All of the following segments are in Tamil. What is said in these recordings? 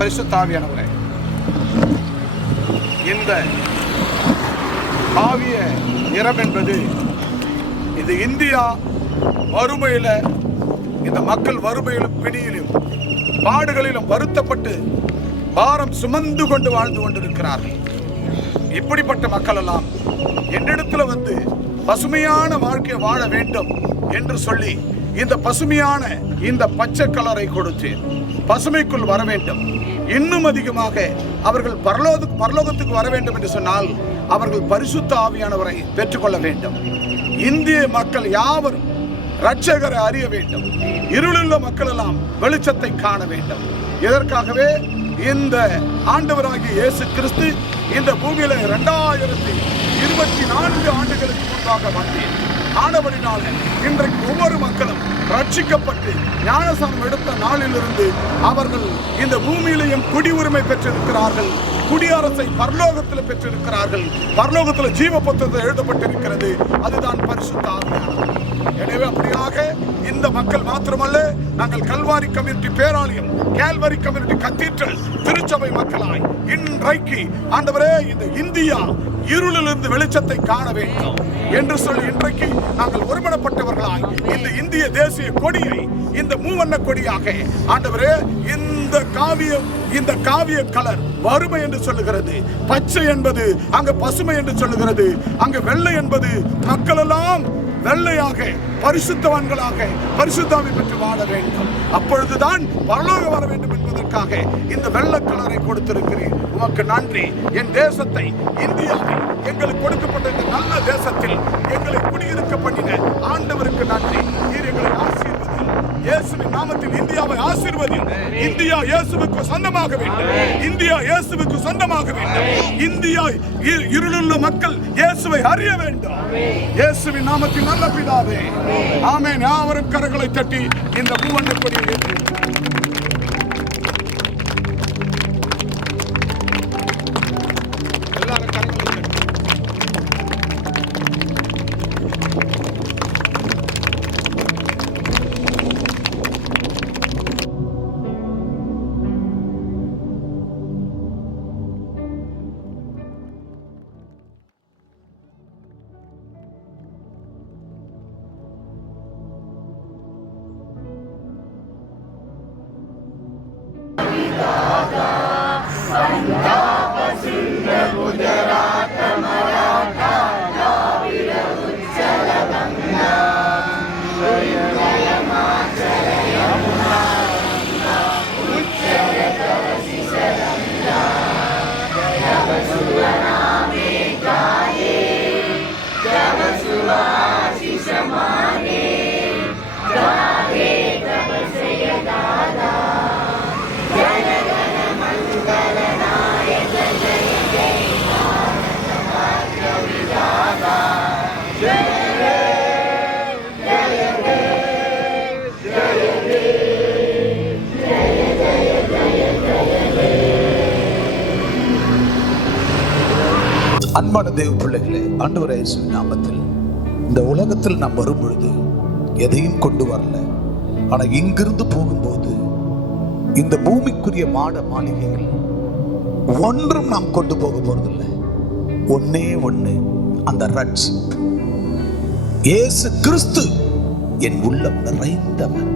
பரிசுத்த ஆவியானவரே, இந்த காவிய நிறம் என்பது இது இந்தியா வறுமையில, இந்த மக்கள் வறுமையிலும் பிடியிலும் பாடுகளிலும் வருத்தப்பட்டு பாரம் சுமந்து கொண்டு வாழ்ந்து கொண்டிருக்கிறார்கள். இப்படிப்பட்ட மக்கள் எல்லாம் என்னிடத்துல வந்து பசுமையான வாழ்க்கை வாழ வேண்டும் என்று சொல்லி இந்த பசுமையான இந்த பச்சை கலரை கொடுத்து பசுமைக்குள் வர வேண்டும். இன்னும் அதிகமாக அவர்கள் பரலோகத்துக்கு வர வேண்டும் என்று சொன்னால் அவர்கள் பரிசுத்த ஆவியானவரை பெற்றுக்கொள்ள வேண்டும். இந்திய மக்கள் யாவரும் இரட்சகரை அறிய வேண்டும். இருளுள்ள மக்கள் எல்லாம் வெளிச்சத்தை காண வேண்டும். இதற்காகவே இந்த ஆண்டவராகிய இயேசு கிறிஸ்து இந்த பூமியில 2024 ஆண்டுகளுக்கு முன்பாக வந்தேன். ஆனபடினால இன்றைக்கு ஒவ்வொரு மக்களும் ரட்சிக்கப்பட்டு ஞானஸ்நானம் எடுத்த நாளிலிருந்து அவர்கள் இந்த பூமியிலையும் குடி உரிமை பெற்றிருக்கிறார்கள். குடியரசை பரலோகத்தில் பெற்றிருக்கிறார்கள். பரலோகத்தில் ஜீவ புத்தகத்தில் எழுதப்பட்டிருக்கிறது. அதுதான் பரிசுத்த ஆவியானவர். எனவே அப்படியாக இந்த மக்கள் மாத்திரமல்ல, நாங்கள் கல்வாரி கம்யூனிட்டி பேராலயம், கேல்வரி கம்யூனிட்டி கத்தீட்ரல் திருச்சபை மக்களாய் இன்றைக்கு ஆண்டவரே இந்த இந்தியா இருளிலிருந்து வெளிச்சத்தை காண வேண்டும் என்று சொல்லி இன்றைக்கு நாங்கள் ஒருமனப்பட்டவர்களாய் இந்த இந்திய தேசிய கொடியை இந்த மூவண்ண கொடியாக ஆண்டவரே இந்த காவிய கலர் வறுமை என்று சொல்லுகிறது, பச்சை என்பது அங்க பசுமை என்று சொல்லுகிறது, அங்க வெள்ளை என்பது மக்கள் எல்லாம் வெள்ளையாக பரிசுத்தவான்களாக பரிசுத்தாவை பெற்று வாழ வேண்டும். அப்பொழுதுதான் பரலோகம் வர வேண்டும் என்பதற்காக இந்த வெள்ளை கலரை கொடுத்திருக்கிறேன். உமக்கு நன்றி. என் தேசத்தை, இந்தியாவை, எங்களுக்கு கொடுக்கப்பட்ட இந்த நல்ல தேசத்தில் எங்களை குடியிருக்க பண்ணின ஆண்டவருக்கு நன்றி. நீர் எங்களை ஆசீர்வதி. இயேசுவின் நாமத்தில் இந்தியாவை ஆசீர்வதி. இந்தியா இயேசுவுக்கு சொந்தமாக வேண்டும். இந்தியா இயேசுவுக்கு சொந்தமாக வேண்டும். இந்தியா இருளுள்ள மக்கள் இயேசுவை அறிய வேண்டும். இயேசுவின் நாமத்தில் நல்ல பிதாவே, ஆமென். யாவரும் கரங்களை தட்டி இந்த மூவண்ண கொடியை ஏற்றி எல்லாரும் கரங்களை தட்டி அன்பான தேவ பிள்ளைகளே, ஆண்டவர் இயேசுவின் நாமத்தில் இந்த உலகத்தில் நாம் வரும் பொழுது எதையும் கொண்டு வரல. ஆனா இங்கிருந்து போகும்போது இந்த பூமிக்குரிய மாட மாளிகைகள் ஒன்றும் நாம் கொண்டு போக போறதில்லை. ஒன்னே ஒண்ணு, அந்த ரட்சிப்பு. இயேசு கிறிஸ்து என் உள்ளம் நிறைந்தவர்.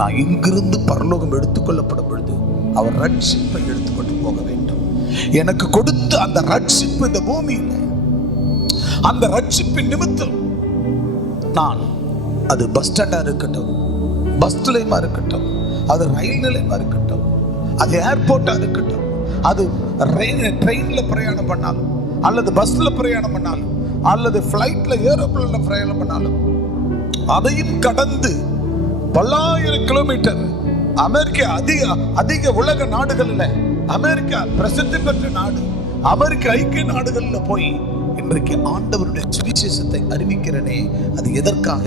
நான் இங்கிருந்து பரலோகம் எடுத்துக்கொள்ளப்படும் பொழுது அவர் ரட்சிப்பை எடுத்துக்கொண்டு போக வேண்டும். எனக்கு கொடுத்த அந்த ரட்சிப்பு இந்த பூமியில், அந்த ரட்சிப்பின் நிமித்தம் நான், அது பஸ் ஸ்டாண்டா இருக்கட்டும், பஸ் நிலையமா இருக்கட்டும், அது ரயில் நிலையமா இருக்கட்டும், அது ஏர்போர்ட்டா இருக்கட்டும், அது ட்ரெயின்ல பிரயாணம் பண்ணாலும், அல்லது பஸ்ல பிரயாணம் பண்ணாலும், அல்லது பிளைட்ல ஏரோப்ளேன்ல பிரயாணம் பண்ணாலும், அதையும் கடந்து பல்லாயிரம் கிலோமீட்டர் அமெரிக்கா அதிக உலக நாடுகள்ல, அமெரிக்கா பிரசித்தி பெற்ற நாடு, அமெரிக்க ஐக்கிய நாடுகள்ல போய் இன்றைக்கு ஆண்டவருடைய சுவிசேஷத்தை அறிவிக்கிறனே, அது எதற்காக?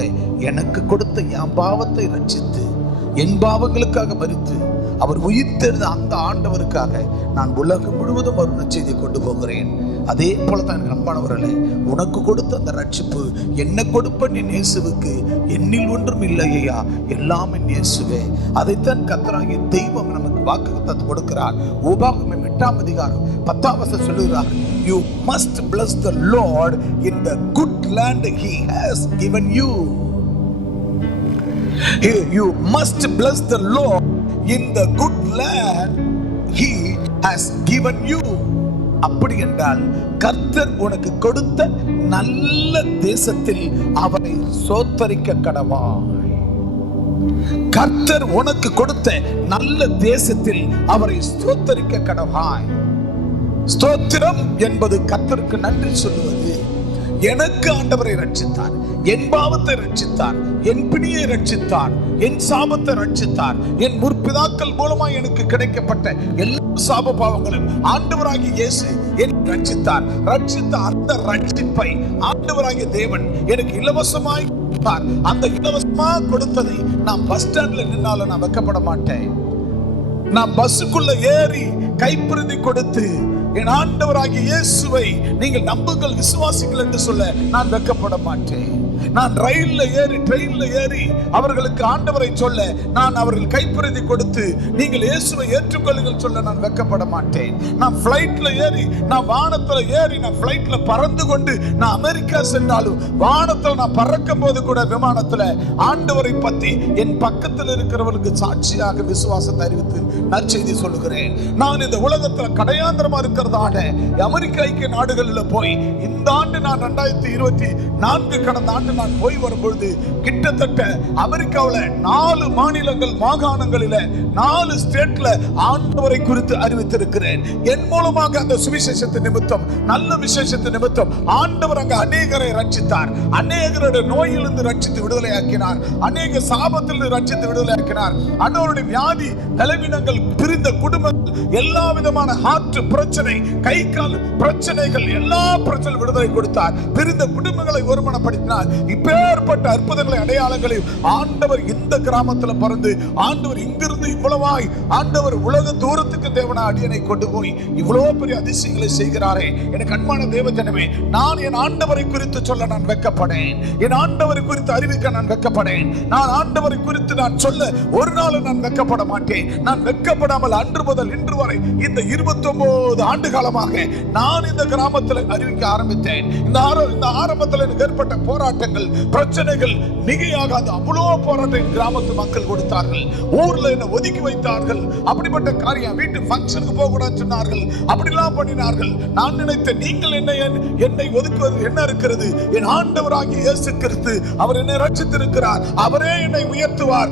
எனக்கு கொடுத்த என் பாவத்தை ரட்சித்து என் பாவங்களுக்காக மரித்து அவர் உயிர்த்தெழுந்த அந்த ஆண்டவருக்காக நான் உலகம் முழுவதும் ஒரு நற்செய்தியை கொண்டு போகிறேன். அதே போலதான் அன்பானவர்களே, உனக்கு கொடுத்த அந்த ரட்சிப்பு, என்ன கொடுப்பன் என் இயேசுவுக்கு என்னில் ஒன்றும் இல்லையா, எல்லாம் என் இயேசுவே. அதைத்தான் கர்த்தராகிய தெய்வம் நமக்கு வாக்குத்தத்தம் கொடுக்கிறார். உபாகமம் 8ஆம் அதிகாரம் 10ஆம் வசனம் சொல்லுகிறார், you must bless the Lord in the good land he has given you. You must bless the Lord in the good land he has given you. அப்படி என்றால் கர்த்தர் உனக்கு கொடுத்த நல்ல தேசத்தில் அவரை ஸ்தோத்தரிக்க கடவாய். கர்த்தர் உனக்கு கொடுத்த நல்ல தேசத்தில் அவரை ஸ்தோத்தரிக்க கடவாய். ஸ்தோத்திரம் என்பது கர்த்தருக்கு நன்றி சொல்லுவது. எனக்கு ஆண்டவரை ரட்சித்தார், என் பாவத்தை ரட்சித்தார், என் பிணியை ரட்சித்தார், என் சாபத்தை ரட்சித்தார், என் முற்பிதாக்கள் மூலமாய் எனக்கு கிடைக்கப்பட்ட எல்லா சாப பாவங்களும் ஆண்டவராகிய இயேசு என்னை ரட்சித்தார். ரட்சித்த அந்த ரட்சிப்பை ஆண்டவராகிய தேவன் எனக்கு இலவசமாய் கொடுத்தார். அந்த இலவசமா கொடுத்ததை நான் பஸ் ஸ்டாண்ட்ல நின்னாலும் நான் வெட்கப்பட மாட்டேன். நான் பஸ்ஸுக்குள்ள ஏறி கைப்பிரதி கொடுத்து என் ஆண்டவராகிய இயேசுவை நீங்கள் நம்புங்கள், விசுவாசிகள் என்று சொல்ல நான் வெட்கப்பட மாட்டேன். நான் ரயில்ல ஏறி ட்ரெயின்ல ஏறி அவர்களுக்கு ஆண்டவரை சொல்ல, நான் அவர்கள் கைப்பிரதி கொடுத்து நீங்கள் இயேசுவை ஏற்றுக்கொள்ளுங்கள் சொல்ல நான் வெட்கப்பட மாட்டேன். நான் பிளைட்ல ஏறி, நான் வானத்துல ஏறி, நான் பிளைட்ல பறந்து கொண்டு நான் அமெரிக்கா சென்றாலும் வானத்துல நான் பறக்கும் போது கூட விமானத்துல ஆண்டவரை பத்தி என் பக்கத்தில் இருக்கிறவர்களுக்கு சாட்சியாக விசுவாசத்தை அறிவித்து நற்செய்தி சொல்லுகிறேன். நான் இந்த உலகத்துல கடையாந்திரமா இருக்கிறதான அமெரிக்க ஐக்கிய நாடுகளில் போய் இந்த ஆண்டு நான் 2024 கடந்த ஆண்டு நான் போய் வரும்பொழுது கிட்டத்தட்ட அமெரிக்காவில் 4 மாநிலங்கள் மாகாணங்களில 4 ஸ்டேட்ல ஆண்டவரை குறித்து அறிவித்திருக்கிறேன். என் மூலமாக அந்த சுவிசேஷத்தை நிமித்தம், நல்ல விசேஷத்தை நிமித்தம் ஆண்டவர் அங்க அநேகரை ரட்சித்தார். அநேகருடைய நோயிலிருந்து ரட்சித்து விடுதலையாக்கினார். அநேக சாபத்திலிருந்து ரட்சித்து விடுதலையாக்கினார். ஆண்டவருடைய வியாதி பலவீனங்கள், பிரிந்த குடும்பங்கள், எல்லா விதமான ஹார்ட் பிரச்சனை, கை கால் பிரச்சனைகள், எல்லா பிரச்சனை விடுதலை கொடுத்தார். பிரிந்த குடும்பங்களை ஒருமனப்படுத்தினார். இப்பேற்பட்ட அற்புதங்களை, அடையாளங்களை ஆண்டவர் இந்த கிராமத்தில் பிறந்து ஆண்டவர் இங்கிருந்து இவ்வளவாய் ஆண்டவர் உலக தூரத்துக்கு தேவனா அடியனை கொண்டு போய் இவ்வளவு பெரிய அதிசயங்களை செய்கிறாரே. எனக்கு அன்பான தேவஜனமே, நான் என் ஆண்டவரை குறித்து சொல்ல நான் வெட்கப்படேன். என் ஆண்டவரை குறித்து அறிவிக்க நான் வெட்கப்படேன். நான் ஆண்டவரை குறித்து நான் சொல்ல ஒரு நாள் நான் வெட்கப்பட மாட்டேன். நான் வெட்கப்படாமல் அன்று முதல் இன்று வரை இந்த 29 ஆண்டு காலமாக நான் இந்த கிராமத்தில் அறிவிக்க ஆரம்பித்தேன். இந்த ஆரம்பத்தில் எனக்கு ஏற்பட்ட போராட்டங்கள், பிரச்சனைகள் மிகையாகாது அவ்வளோ போராட்டம் கிராமத்து மக்கள் கொடுத்தார்கள். ஊர்ல என்ன ஒதுக்கி வைத்தார்கள். அப்படிப்பட்ட காரியம், வீட்டு ஃபங்க்ஷனுக்கு போக கூடாது சொன்னார்கள். அப்படிலாம் பண்ணினார்கள். நான் நினைத்த, நீங்கள் என்னை ஒதுக்குவது என்ன இருக்கிறது? என் ஆண்டவராகிய இயேசு கிறிஸ்து அவர் என்னை ரட்சித்திருக்கிறார். அவரே என்னை உயர்த்துவார்.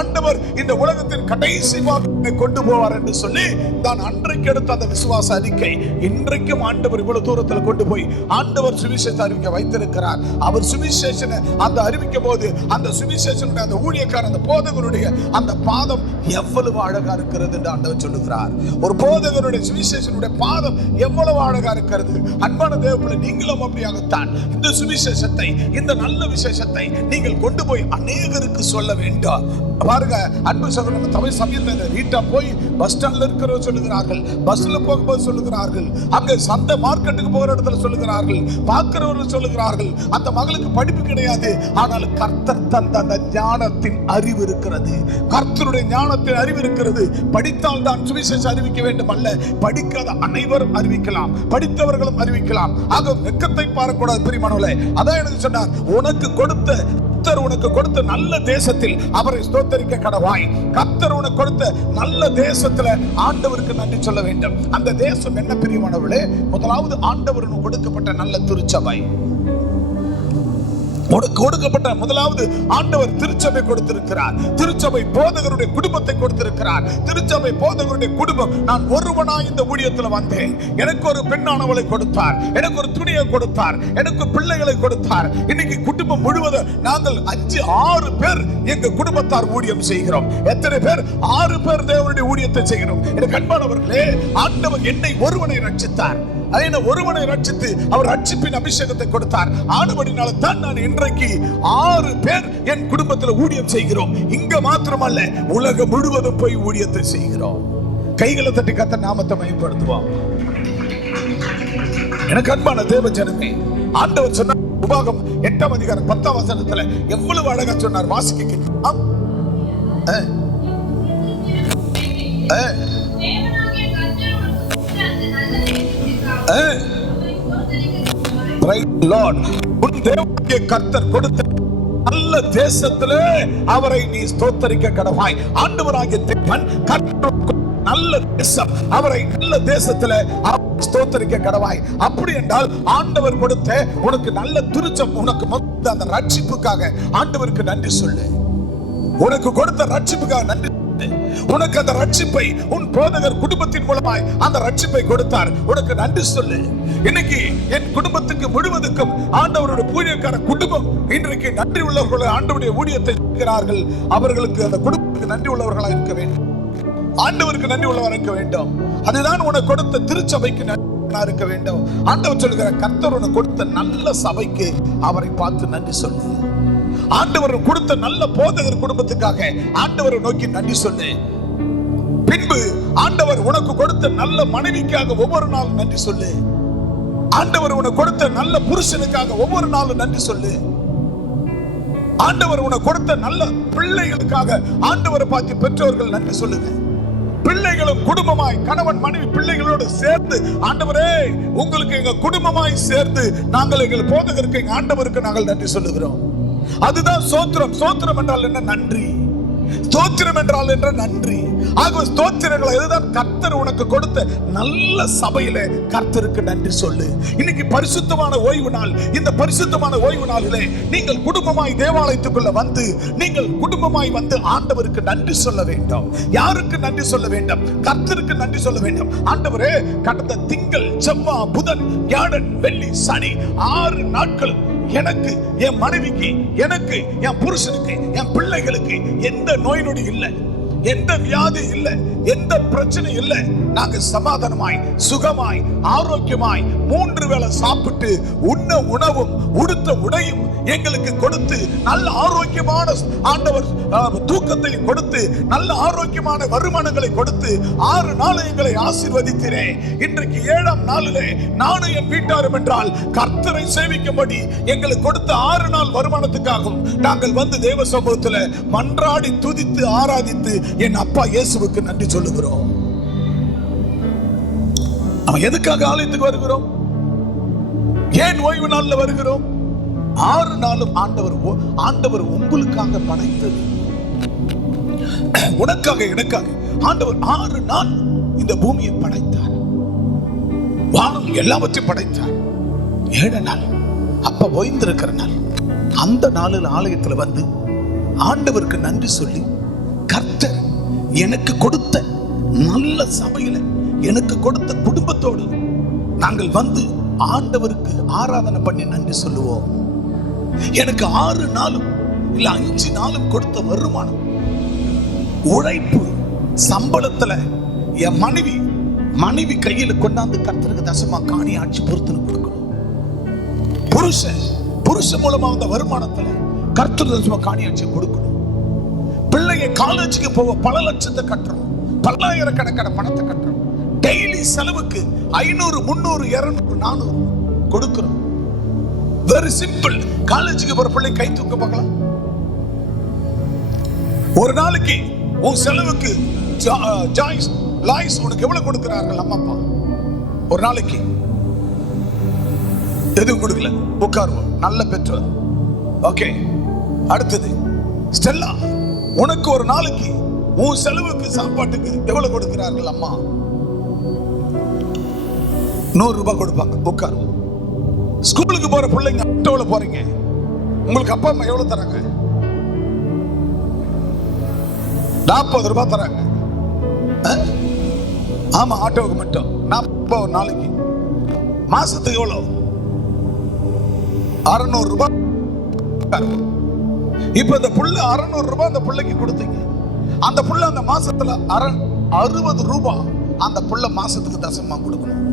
ஆண்டவர் இந்த உலகத்தின் கடைசி வாக்கு கொண்டு போவார் என்று சொல்லி தான் அன்றைக்கு எடுத்த அந்த விசுவாச அறிக்கை இன்றைக்கும் ஆண்டவர் இவ்வளவு தூரத்தில் கொண்டு போய் ஆண்டவர் சுவிசேஷத்தை அறிவிக்க வைத்திருக்கிறார். அவர் சுவிசேஷனை அந்த அறிவிக்கும் போது அந்த சுவிசேஷனுடைய அந்த ஊழியக்காரர், அந்த போதகருடைய அந்த பாதம் எவ்வளவு அழகா இருக்கிறது என்று ஆண்டவர் சொல்லுகிறார். ஒரு போதகருடைய சுவிசேஷனுடைய பாதம் எவ்வளவு அழகா இருக்கிறது. அன்பான தேவப்பிள்ளை, நீங்களும் அப்படியாகத்தான் இந்த சுவிசேஷத்தை, இந்த நல்ல விசேஷத்தை நீங்கள் கொண்டு போய் அநேகருக்கு சொல்ல வேண்டும். பாருங்க அன்பு சகோதரர், தமிழ் சமயத்தில் ரீட்டா போய் பஸ் ஸ்டாண்ட்ல இருக்கிறவங்க சொல்லுகிறார்கள், பஸ்ல போகும்போது சொல்லுகிறார்கள், அங்க சந்தை மார்க்கெட்டுக்கு போகிற இடத்துல சொல்லுகிறார்கள், பார்க்கிறவர்கள் சொல்லுகிறார்கள், அந்த மகளுக்கு படிப்பு கிடையாது, ஆனால் கர்த்தர் தந்த அந்த ஞானத்தின் அறிவு இருக்கிறது. கர்த்தருடைய ஞானத்தின் அறிவு இருக்கிறது. படித்தால் தான் சுவிசேஷம் அறிவிக்க வேண்டும் அல்ல, படிக்காத அனைவரும் அறிவிக்கலாம், படித்தவர்களும் அறிவிக்கலாம். ஆக வெட்கத்தை பார்க்கக்கூடாது பிரியமானவர்களே. அதான் எனக்கு சொன்னார், உனக்கு கொடுத்த நல்ல தேசத்தில் அவரை ஸ்தோத்தரிக்க கடவாய். கர்த்தர் உனக்கு கொடுத்த நல்ல தேசத்துல ஆண்டவருக்கு நன்றி சொல்ல வேண்டும். அந்த தேசம் என்ன பிரியமானவர்களே? முதலாவது ஆண்டவர் கொடுக்கப்பட்ட நல்ல திருச்சபை. கொடுக்கப்பட்ட முதலாவது ஆண்டவர் திருச்சபை கொடுத்திருக்கிறார். திருச்சபை போதகருடைய குடும்பத்தை கொடுத்திருக்கிறார். திருச்சபை போதகருடைய குடும்பம். நான் ஒருவனாய் இந்த ஊழியத்தில் வந்தேன். எனக்கு ஒரு பெண்ணானவளை கொடுத்தார், எனக்கு ஒரு துணியை கொடுத்தார், எனக்கு பிள்ளைகளை கொடுத்தார். இன்னைக்கு குடும்பம் முழுவதும் நாங்கள் 5-6 பேர் எங்க குடும்பத்தார் ஊழியம் செய்கிறோம். எத்தனை பேர்? 6 பேர் தேவனுடைய ஊழியத்தை செய்கிறோம். எனக்கு அன்பானவர்களே, ஆண்டவர் என்னை ஒருவனை ரட்சித்தார். ஒருவனை ரட்சித்து அவர் ரட்சிப்பின் அபிஷேகத்தை கொடுத்தார். ஆனபடினால தான் நான் இன்றைக்கு 6 பேர் என் குடும்பத்தில் ஊழியம் செய்கிறோம். இங்க மாத்திரமல்ல, உலகம் முழுவதும் போய் ஊழியத்தை செய்கிறோம். கைகளை தட்டி கர்த்தர் நாமத்தை மகிமைப்படுத்துவோம். எனக்கு அன்பான தேவ ஜனமே, ஆண்டவர் சொன்னார் உபாகம் 8ஆம் அதிகாரம் 10ஆம் வசனத்துல எவ்வளவு அழகா சொன்னார். வாசிக்க கர்த்தர் கொடுத்த நல்ல தேசத்திலே அவரை நீ ஸ்தோத்தரிக்க கடவாய். ஆண்டவராகிய தேவன் நல்ல தேசம், அவரை நல்ல தேசத்திலே ஸ்தோத்தரிக்க கடவாய். அப்படி என்றால் ஆண்டவர் கொடுத்த உனக்கு நல்ல திருச்சம், உனக்கு அந்த ரட்சிப்புக்காக ஆண்டவருக்கு நன்றி சொல்லு. உனக்கு கொடுத்த ரட்சிப்புக்காக நன்றி. உனக்கு அந்த ரட்சிப்பை உன் போதகர் குடும்பத்தின் மூலமாய் அந்த ரட்சிப்பை கொடுத்தார், உனக்கு நன்றி சொல்லு. இன்னைக்கு என் குடும்பத்துக்கு முழுவதுக்கும் ஆண்டவருடைய ஊழியக்கார குடும்பம் இன்றைக்கு நன்றி உள்ளவர்கள் ஆண்டவருடைய ஊழியத்தை செய்கிறார்கள். அவர்களுக்கு அந்த குடும்பத்துக்கு நன்றி உள்ளவர்களாக இருக்க வேண்டும், ஆண்டவருக்கு நன்றி உள்ளவராக இருக்க வேண்டும். அதுதான் உனக்கு கொடுத்த திருச்சபைக்கு இருக்க வேண்டும். ஆண்டவர் சொல்லுகிற கர்த்தர் உனக்கு கொடுத்த நல்ல சபைக்கு அவரை பார்த்து நன்றி சொல்லு. ஆண்டவர் கொடுத்த நல்ல போதகர் குடும்பத்துக்காக ஆண்டவரை நோக்கி நன்றி சொல்லு. பின்பு ஆண்டவர் உனக்கு கொடுத்த நல்ல மனைவிக்காக ஒவ்வொரு நாளும் நன்றி சொல்லு. ஆண்டவர் உனக்கு கொடுத்த நல்ல புருஷனுக்காக ஒவ்வொரு நாளும் நன்றி சொல்லு. ஆண்டவர் உனக்கு கொடுத்த நல்ல பிள்ளைகளுக்காக ஆண்டவரை பார்த்து பெற்றோர்கள் நன்றி சொல்லுங்க. பிள்ளைகளும் குடும்பமாய் கணவன் மனைவி பிள்ளைகளோடு சேர்ந்து ஆண்டவரே உங்களுக்கு எங்க குடும்பமாய் சேர்ந்து நாங்கள் எங்கள் போதகருக்கு எங்க ஆண்டவருக்கு நாங்கள் நன்றி சொல்லுகிறோம். அதுதான் ஸ்தோத்திரம். ஸ்தோத்திரம் என்றால் என்ன? நன்றி. ஸ்தோத்திரம் என்றால் என்ன? நன்றி. ஆக ஸ்தோத்திரங்கள் இதுதான். கர்த்தர் உனக்கு கொடுத்த நல்ல சபையிலே கர்த்தருக்கு நன்றி சொல்லு. இன்னைக்கு பரிசுத்தமான ஓய்வு நாள். இந்த பரிசுத்தமான ஓய்வு நாளிலே நீங்கள் குடும்பமாய் தேவாலயத்துக்குள்ள வந்து நீங்கள் குடும்பமாய் வந்து ஆண்டவருக்கு நன்றி சொல்ல வேண்டும். யாருக்கு நன்றி சொல்ல வேண்டும்? கர்த்தருக்கு நன்றி சொல்ல வேண்டும். ஆண்டவரே, கடந்த திங்கள், செவ்வாய், புதன், வியாழன், வெள்ளி, சனி 6 நாட்கள் எனக்கு, என் மனைவிக்கு, எனக்கு, என் புருஷனுக்கு, என் பிள்ளைகளுக்கு எந்த நோய் நொடி இல்லை, எந்த வியாதி இல்லை, எந்த பிரச்சனை இல்லை. நாங்க சமாதானமாய் சுகமாய் ஆரோக்கியமாய் 3 வேளை சாப்பிட்டு உண்ண உணவும் உடுத்த உடையும் எங்களுக்கு கொடுத்து நல்ல ஆரோக்கியமான ஆண்டவர் தூக்கத்தை கொடுத்து நல்ல ஆரோக்கியமான வருமானங்களை கொடுத்து 6 நாள் எங்களை ஆசீர்வதித்தீரே. இன்றைக்கு 7ஆம் நாளிலே நானும் என் வீட்டாரும் என்றால் கர்த்தரை சேவிக்கும்படி எங்களுக்கு கொடுத்த 6 நாள் வருமானத்துக்காகவும் நாங்கள் வந்து தேவ சமூகத்தில் மன்றாடி துதித்து ஆராதித்து என் அப்பா இயேசுவுக்கு நன்றி சொல்லுகிறோம். நம்ம எதுக்காக ஆலயத்துக்கு வருகிறோம்? ஏன் ஓய்வு நாள்ல வருகிறோம்? 6 நாளும் ஆண்டவர் உங்களுக்காக படைத்தது, உனக்காக எனக்காக ஆண்டவர் 6 நாள் இந்த பூமியை படைத்தார், வானம் எல்லாவற்றையும் படைத்தார். 7 நாள் அப்ப ஓய்ந்திருக்கிற நாள். அந்த நாளில் ஆலயத்தில் வந்து ஆண்டவருக்கு நன்றி சொல்லி கர்த்தர் எனக்கு கொடுத்த நல்ல சபையில எனக்கு கொடுத்த குடும்பத்தோடு நாங்கள் வந்து ஆண்டவருக்கு ஆராதனை பண்ணி நன்றி சொல்லுவோம். எனக்கு 6 நாளும் இல்ல 5 நாளும் கொடுத்த வருமானம், உழைப்பு, சம்பளத்துல என் மனைவி கையில கொண்டாந்து கர்த்தருக்கு தசமா காணி ஆட்சி பொறுத்து கொடுக்கணும். புருஷன் மூலமா வந்த வருமானத்துல கர்த்தர் தசமா காணி ஆட்சி கொடுக்கணும். பிள்ளைங்க காலேஜுக்கு போக பல லட்சத்தை கட்டுறோம், பல்லாயிரக்கணக்கான பணத்தை கட்டுறோம். டெய்லி செலவுக்கு 500, 300, 200, 400 கொடுக்கிறோம். Very simple. காலேஜுக்கு போற பிள்ளை கை தூக்க பார்க்கலாம். ஒரு நாளைக்கு உன் செலவுக்கு லாய்ஸ் உனக்கு எவ்வளவு கொடுக்கிறார்கள் அம்மா அப்பா? ஒரு நாளைக்கு எதுவும் கொடுக்கல, உட்காருவோம். நல்ல பெற்றோர். ஓகே, அடுத்தது ஸ்டெல்லா, உனக்கு ஒரு நாளைக்கு உன் செலவுக்கு சாப்பாட்டுக்கு எவ்வளவு கொடுக்கிறார்கள் அம்மா? 100 ரூபாய் கொடுப்பாங்க, உட்காருவோம். ஸ்கூலுக்கு போற பிள்ளைங்க ஆட்டோல போறீங்க, உங்களுக்கு அப்பா அம்மா எவ்வளவு தராங்க? 40 ரூபாய் தராங்க. ஆமா, ஆட்டோவுக்கு மட்டும் 40 ரூபாய் ஒரு நாளைக்கு. மாசத்துக்கு எவ்வளவு? 600 ரூபாய். இப்ப இந்த புள்ள 600 ரூபாய் அந்த பிள்ளைக்கு கொடுத்தீங்க. அந்த புள்ள அந்த மாசத்துல 60 ரூபாய் அந்த புள்ள மாசத்துக்கு தசமா கொடுக்கணும்.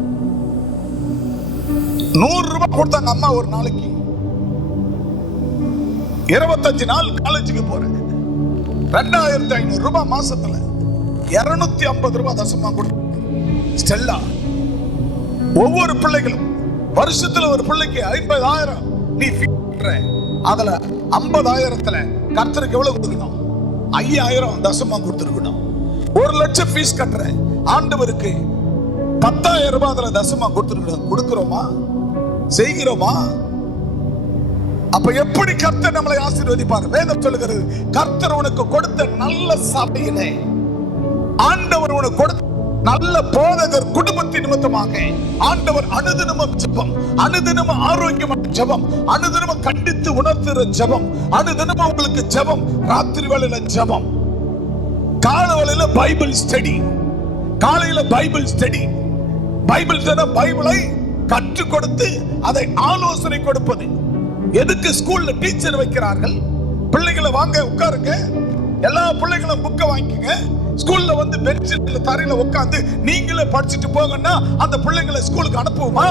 100 ரூபாய் கொடுத்தாங்க அம்மா ஒரு நாளைக்கு. 25 நாள் காலேஜுக்கு போறேன், 2500 ரூபாய் மாசத்துல 250 ரூபாய் தசமா கொடுக்கணும். ஸ்டெல்லா, ஒவ்வொரு பிள்ளைகளும் வருஷத்துல ஒரு பிள்ளைக்கு 50,000 நீ அதுல 50,000த்துல கர்த்தருக்கு எவ்வளவு கொடுக்கணும்? 5,000 தசமா கொடுத்துருக்கணும். 1 லட்சம் ஃபீஸ் கட்டுறேன், ஆண்டவருக்கு 10,000 ரூபாய் அதுல தசமா கொடுக்கிறோமா, செய்கிறோமா? அப்ப எப்படி கர்த்தர் நம்மளை ஆசீர்வதிப்பார்? வேதம் சொல்லுகிறது, கர்த்தர் உனக்கு கொடுத்த நல்ல சபையிலே, ஆண்டவர் உனக்கு கொடுத்த நல்ல போதகர் குடும்பத்தின் நிமித்தமாக ஆண்டவர் அனுதினமும் ஜெபம், அனுதினமும் ஆரோக்கியமான ஜெபம், அனுதினமும் கண்டித்து உணர்த்துற ஜெபம், அனுதினமும் உங்களுக்கு ஜெபம், ராத்திரி வேளையில ஜெபம், காலை வேளையில பைபிள் ஸ்டடி, காலையில பைபிள் ஸ்டடி, பைபிளை கற்றுக் கொடுத்து அதை ஆலோசனை கொடுப்பது. எதுக்கு ஸ்கூல்ல டீச்சர் வைக்கிறார்கள்? பிள்ளைகளை வாங்க உட்காருங்க, எல்லா பிள்ளைகளும் புக்க வாங்கிக்கங்க, ஸ்கூல்ல வந்து பெஞ்சில தரையில உட்கார்ந்து நீங்களே படிச்சுட்டு போங்கன்னா அந்த பிள்ளைகளை ஸ்கூலுக்கு அனுப்புவோமா?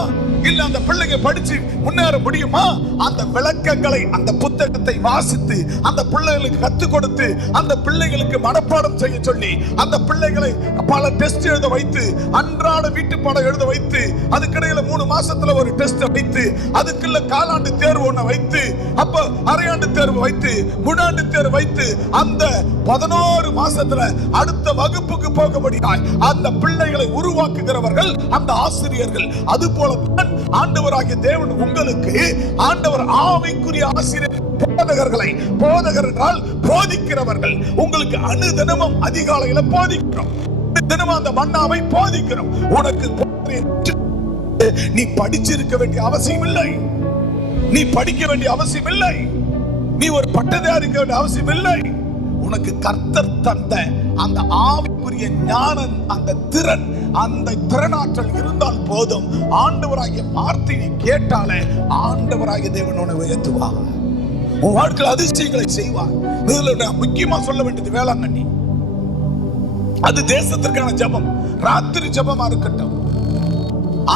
இல்ல அந்த பிள்ளைங்க படிச்சு முன்னேற முடியுமா? அந்த விளக்கங்களை, அந்த புத்தகத்தை வாசித்து அந்த பிள்ளைகளுக்கு கற்றுக் கொடுத்து அந்த பிள்ளைகளுக்கு மனப்பாடம் செய்ய சொல்லி அந்த பிள்ளைகளை பல டெஸ்ட் எழுத வைத்து, அன்றாட வீட்டு பாடம் எழுத வைத்து, அதுக்கிடையில 3 மாசத்துல ஒரு டெஸ்ட் வைத்து, அதுக்குள்ள காலாண்டு தேர்வு ஒண்ணு வைத்து, அப்ப அரையாண்டு தேர்வு வைத்து, முன்னாண்டு தேர்வு வைத்து, அந்த 11 மாசத்துல அடுத்த வகுப்புக்கு போகபடியாய் அந்த பிள்ளைகளை உருவாக்குகிறவர்கள் அந்த ஆசிரியர்கள். அது போலதான் ஆண்டவராகிய தேவன் உங்களுக்கு ஆண்டவர் ஆவிக்குரிய ஆசிரியர் போதகர்களை, போதகர் என்றால் போதிக்கிறவர்கள், உங்களுக்கு அனுதினமும் அதிகாலையில போதிக்கிறோம், தினமும் அந்த மன்னாவை போதிக்கிறோம். உனக்கு நீ படிச்சிருக்க வேண்டிய அவசியம் இல்லை, நீ படிக்க வேண்டிய அவசியம் இல்லை, நீ ஒரு பட்டதாரி இருக்க வேண்டிய அவசியம் இல்லை. உனக்கு கர்த்தர் தந்த அந்த ஆவிக்குரிய ஞானம், அந்த திறன், அந்த திறனாற்றல் இருந்தால் போதும். ஆண்டவராகிய வார்த்தையை கேட்டாலே ஆண்டவராகிய தேவன் உன்னை உயர்த்துவார், உன் வாழ்க்கையில் அதிசயங்களை செய்வார். இதுல முக்கியமா சொல்ல வேண்டியது வேளாங்கண்ணி. அது தேசத்திற்கான ஜெபம், ராத்திரி ஜெபமா இருக்கட்டும்.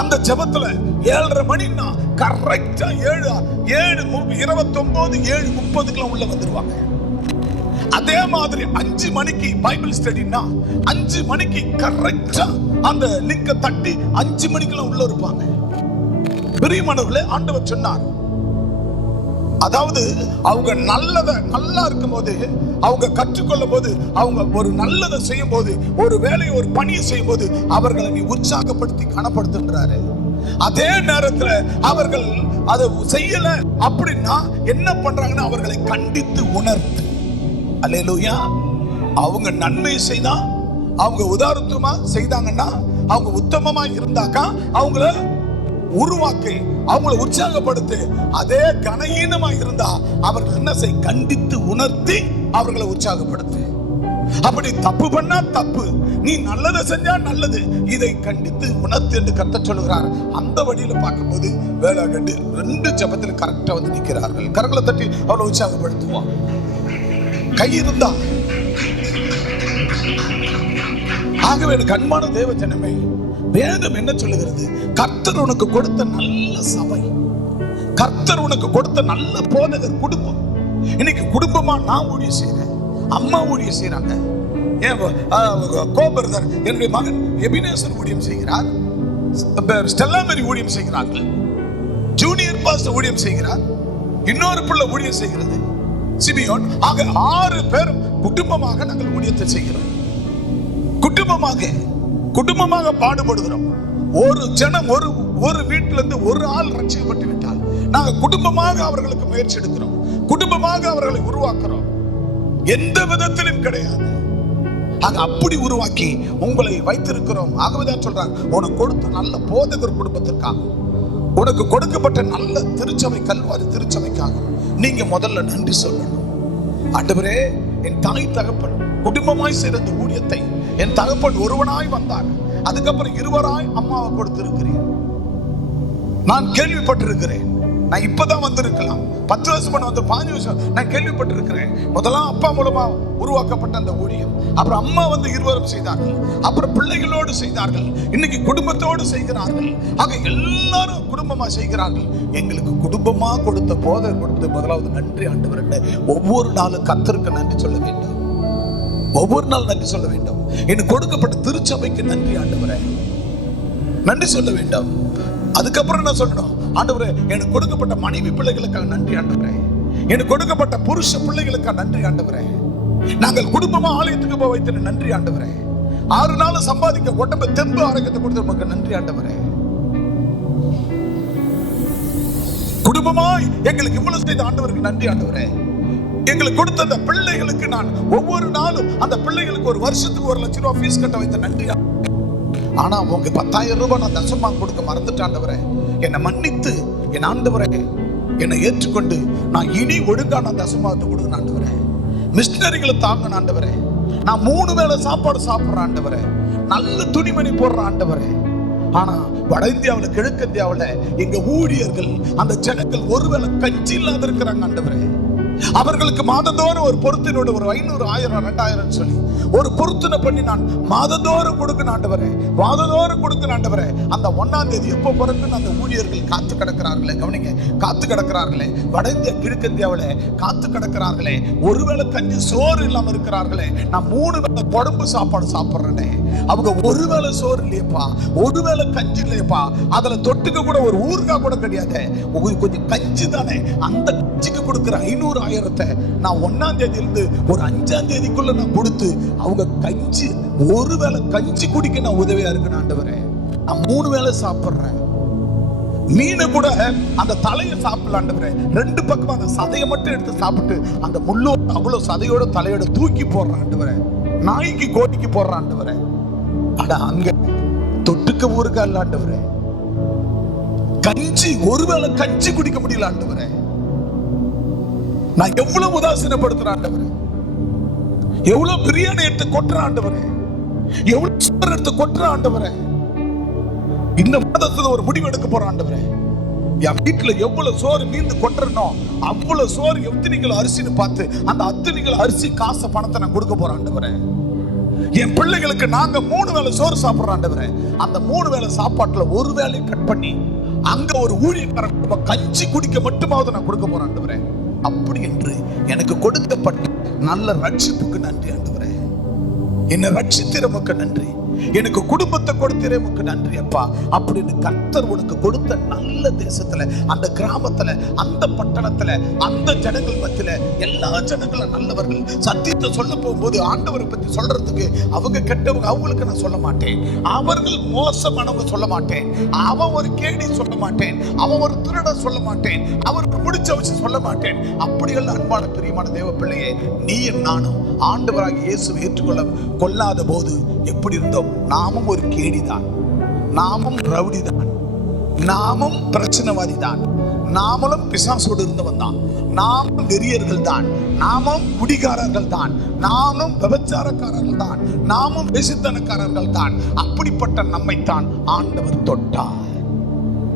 அந்த ஜெபத்துல 7:30 மணின்னா கரெக்டா 7:29 7:30 உள்ள வந்துருவாங்க. அதே மாதிரி 5 மணிக்கு பைபிள் ஸ்டடினா 5 மணிக்கு கரெக்டா அந்த லிங்க தட்டி 5 மணிக்குள்ள உள்ள இருப்பாங்க. பிரியமானவர்களே, ஆண்டவர் சொன்னார், அதாவது அவங்க நல்லா இருக்கும் போது, அவங்க கற்றுக்கொள்ளும் போது, அவங்க ஒரு நல்லதை செய்யும் போது, ஒரு வேலையை, ஒரு பணியை செய்யும் போது அவர்களை நீ உற்சாகப்படுத்தி கனப்படுத்துகிறாரு. அதே நேரத்தில் அவர்கள் அதை செய்யல அப்படின்னா என்ன பண்றாங்கன்னா அவர்களை கண்டித்து உணர்த்து. அல்லேலூயா. அவங்க நன்மை செய்தா, அவங்க உதாரணமா செய்தாங்கன்னா, அவங்க உத்தமமா இருந்தாக்கா அவங்கள உருவாக்கி அவங்கள உற்சாகப்படுத்து. அதே கனஹீனமா இருந்தா அவர்கள் என்ன செய்? கண்டித்து உணர்த்தி அவர்களை உற்சாகப்படுத்து. அப்படி தப்பு பண்ணா தப்பு, நீ நல்லதை செஞ்சா நல்லது, இதை கண்டித்து உணர்த்து என்று கர்த்தர் சொல்லுகிறார். அந்த வழியில பார்க்கும்போது வேளாங்கண்ணி 2 ஜெபத்தில் கரெக்டா வந்து நிற்கிறார்கள். கரங்களை தட்டி அவளை உற்சாகப்படுத்துவான். கை இருந்தா. ஆகவே அன்பான தேவ ஜனமே, வேதம் என்ன சொல்லுகிறது? கர்த்தர் உனக்கு கொடுத்த நல்ல சபை, கர்த்தர் உனக்கு கொடுத்த நல்ல போதகர் குடும்பம். இன்னைக்கு குடும்பமா நான் ஊழியம் செய்றேன், அம்மா ஊழியம் செய்றாங்க, கோபர்தர் என்னுடைய மகன் எபினேசர் ஊழியம் செய்கிறார், ஸ்டெல்லா மேரி ஊழியம் செய்கிறார்கள், ஜூனியர் பாஸ்டர் ஊழியம் செய்கிறார், இன்னொரு பிள்ளை ஊழியம் செய்கிறது, சிமியோன். ஆக 6 பேர் குடும்பமாக நாங்கள் ஊழியத்தை செய்கிறோம். குடும்பமாக பாடுபடுகிறோம். ஒரு ஜனம், ஒரு வீட்டில இருந்து ஒரு ஆள் ரட்சிக்கப்பட்டு விட்டால் நாங்கள் குடும்பமாக அவர்களுக்கு முயற்சி எடுக்கிறோம், குடும்பமாக அவர்களை உருவாக்குறோம். எந்த விதத்திலும் கிடையாது. அப்படி உருவாக்கி உங்களை வைத்திருக்கிறோம். ஆகவேதான் சொல்றாங்க, உனக்கு கொடுத்த நல்ல போதகர் குடும்பத்திற்காக, உனக்கு கொடுக்கப்பட்ட நல்ல திருச்சபை, கல்வாரி திருச்சபைக்காக நீங்க முதல்ல நன்றி சொல்லணும். ஆண்டவரே, என் தாய் தகப்பன் குடும்பமாய் சேர்ந்த ஊழியத்தை என் தகப்பன் ஒருவனாய் வந்தார், அதுக்கப்புறம் 2 அம்மாவை கொடுத்திருக்கிறேன். நான் கேள்விப்பட்டிருக்கிறேன். நான் இப்பதான் வந்திருக்கலாம், 10 வருஷம் வந்து 15 வருஷம் நான் கேள்விப்பட்டிருக்கிறேன். முதலாம் அப்பா மூலமா உருவாக்கப்பட்ட அந்த ஊழியம், அப்புறம் அம்மா வந்து 2 வருஷம் செய்தார்கள், அப்புறம் பிள்ளைகளோடு செய்தார்கள், இன்னைக்கு குடும்பத்தோடு செய்கிறார்கள். ஆக எல்லாரும் குடும்பமா செய்கிறார்கள். எங்களுக்கு குடும்பமா கொடுத்த போதகர் கொடுத்த முதலாவது நன்றி ஆண்டவரே. ஒவ்வொரு நாளும் கர்த்தருக்கு நன்றி சொல்ல வேண்டும், ஒவ்வொரு நாள் நன்றி சொல்ல வேண்டும். எனக்கு கொடுக்கப்பட்ட திருச்சபைக்கு நன்றி ஆண்டவரே, நன்றி சொல்ல வேண்டும். அதுக்கப்புறம் என்ன சொல்லணும்? ஆண்டவரே, எனக்கு கொடுக்கப்பட்ட மனைவி பிள்ளைகளுக்காக நன்றி ஆண்டவரே, எனக்கு கொடுக்கப்பட்ட புருஷ பிள்ளைகளுக்காக நன்றி ஆண்டவரே, நாங்கள் குடும்பமா ஆலயத்துக்கு போய் வைத்த நன்றி ஆண்டவரே, 6 நாள் சம்பாதிக்க உடம்பு தெம்பு ஆரோக்கியத்தை கொடுத்து உமக்கு நன்றி ஆண்டவரே. குடும்பமாய் எங்களுக்கு இவ்வளவு செய்த ஆண்டவருக்கு நன்றி ஆண்டவரே. எங்களுக்கு கொடுத்த அந்த பிள்ளைகளுக்கு நான் ஒவ்வொரு நாளும் அந்த பிள்ளைகளுக்கு ஒரு வருஷத்துக்கு 1 லட்சம் ரூபாய் ஃபீஸ் கட்ட வைத்த நன்றி. ஆனா உங்க 10,000 ரூபாய் நான் தசமா கொடுக்க மறந்துட்டேன் ஆண்டவரே. என்னை மன்னித்து என் ஆண்டவரே என்னை ஏற்றுக்கொண்டு நான் இனி ஒழுங்கா நான் தசமாவத்தை கொடுக்க ஆண்டவரே. மிஷினரிகளை தாங்க ஆண்டவரே. நான் 3 வேளை சாப்பாடு சாப்பிடுறேன் ஆண்டவரே. நல்ல துணிமணி போடுற ஆண்டவரே. ஆனா வட இந்தியாவில் கிழக்கு இந்தியாவில் எங்க ஊழியர்கள் அந்த ஜனங்கள் ஒருவேளை கஞ்சி இல்லாத இருக்கிறாங்க ஆண்டவரே. அவர்களுக்கு மாதந்தோறும் ஒரு பொருத்தினோட ஒரு 500, 1000, 2000 சொல்லி ஒரு பொருத்தனை பண்ணி நான் மாதந்தோறும் கொடுக்கணும் ஆண்டவரே. மாதந்தோறும் கொடுக்கணும் ஆண்டவரே. அந்த 1ஆம் தேதி எப்போ பிறக்குன்னு அந்த ஊழியர்கள் காத்து கிடக்கிறார்களே. கவனிங்க, காத்து கிடக்கிறார்களே. வட இந்தியா கிழக்கு இந்தியாவில் காத்து கிடக்கிறார்களே. ஒருவேளை கஞ்சி சோறு இல்லாம இருக்கிறார்களே. நான் 3 வேளை குழம்பு சாப்பாடு சாப்பிடுறேனே. அவங்க ஒருவேளை சோறு இல்லையப்பா, ஒருவேளை கஞ்சி இல்லையப்பா. அதுல தொட்டுக்க கூட ஒரு ஊறுகாய் கூட கிடையாது. கொஞ்சம் கஞ்சி தானே. அந்த கஞ்சிக்கு கொடுக்கிற 500, 1000 நான் 1ஆம் தேதியிலிருந்து ஒரு 5ஆம் தேதிக்குள்ள நான் கொடுத்து அவங்க கஞ்சி ஒருவேளை கஞ்சி குடிக்க நான் உதவியா இருக்கேன் ஆண்டவரே. நான் 3 வேளை சாப்பிடுறேன். மீனை கூட அந்த தலையை சாப்பிடல ஆண்டவரே. 2 பக்கமா அந்த சதையை மட்டும் எடுத்து சாப்பிட்டு அந்த முள்ளோட அவ்வளவு சதையோட தலையோட தூக்கி போடுறான் ஆண்டவரே. நாய்க்கு கோழிக்கு போடுறான் ஆண்டவரே. ஆனா அங்க தொட்டுக்க ஊறுகாய் இல்ல ஆண்டவரே. கஞ்சி ஒருவேளை கஞ்சி குடிக்க முடியல ஆண்டவரே. நான் எவ்வளவு உதாசீனப்படுத்துறேன் ஆண்டவரே. எவ்வளவு பிரியாணி எடுத்து கொட்டுற ஆண்டவரே. எவ்வளவு சோறு எடுத்து கொட்டுற ஆண்டவரே. இந்த மாதத்துல ஒரு முடிவு எடுக்க போற ஆண்டவரே. என் வீட்டுல எவ்வளவு சோறு மீந்து கொட்டுறனோ அவ்வளவு சோறு எத்தனை கிலோ அரிசின்னு பார்த்து அந்த அத்தனை கிலோ அரிசி காசு பணத்தை நான் கொடுக்க போறேன் ஆண்டவரே. என் பிள்ளைகளுக்கு நாங்க 3 வேளை சோறு சாப்பிடுறோம் ஆண்டவரே. அந்த 3 வேளை சாப்பாட்டுல ஒரு வேளை கட் பண்ணி அங்க ஒரு ஊழியக்காரன் கஞ்சி குடிக்க மட்டுமாவது நான் கொடுக்க போறேன் ஆண்டவரே. அப்படி என்று எனக்கு கொடுக்கப்பட்ட நல்ல ரட்சிப்புக்கு நன்றி ஆண்டவரே. என்னை ரட்சித்திர உமக்கு நன்றி. எனக்கு குடும்பத்தை கொடுத்திரே உமக்கு நன்றி அப்பா. அப்படின்னு கர்த்தர் உனக்கு கொடுத்த நல்ல தேசத்துல, அந்த கிராமத்துல, அந்த பட்டணத்துல, அந்த ஜனங்கள் மத்தியில எல்லா ஜனங்களும் நல்லவர்கள். சத்தியத்தை சொல்ல போகும்போது ஆண்டவரை பத்தி சொல்றதுக்கு அவங்க கெட்டவங்க அவங்களுக்கு நான் சொல்ல மாட்டேன். அவர்கள் மோசமானவங்க சொல்ல மாட்டேன். அவன் ஒரு கேடி சொல்ல மாட்டேன். அவன் ஒரு திருட சொல்ல மாட்டேன். அவருக்கு முடிச்ச வச்சு சொல்ல மாட்டேன். அப்படியெல்லாம் அன்பான பிரியமான தேவ பிள்ளையே, நீயும் நானும் ஆண்டவராகிய இயேசுவை ஏற்றுக்கொள்ள கொள்ளாத போது எப்படி இருந்தோம்? நாமும் ஒரு கேடிதான், நாமும் ரவுடி தான், நாமும் பிரச்சனைவாதி தான், நாமளும் பிசாசோடு இருந்தவன் தான், நாமும் வெறியர்கள் தான், நாமும் குடிகாரர்கள் தான், நாமும் விபச்சாரக்காரர்கள் தான், நாமும் வேசித்தனக்காரர்கள் தான். அப்படிப்பட்ட நம்மைத்தான் ஆண்டவர் தொட்டார்.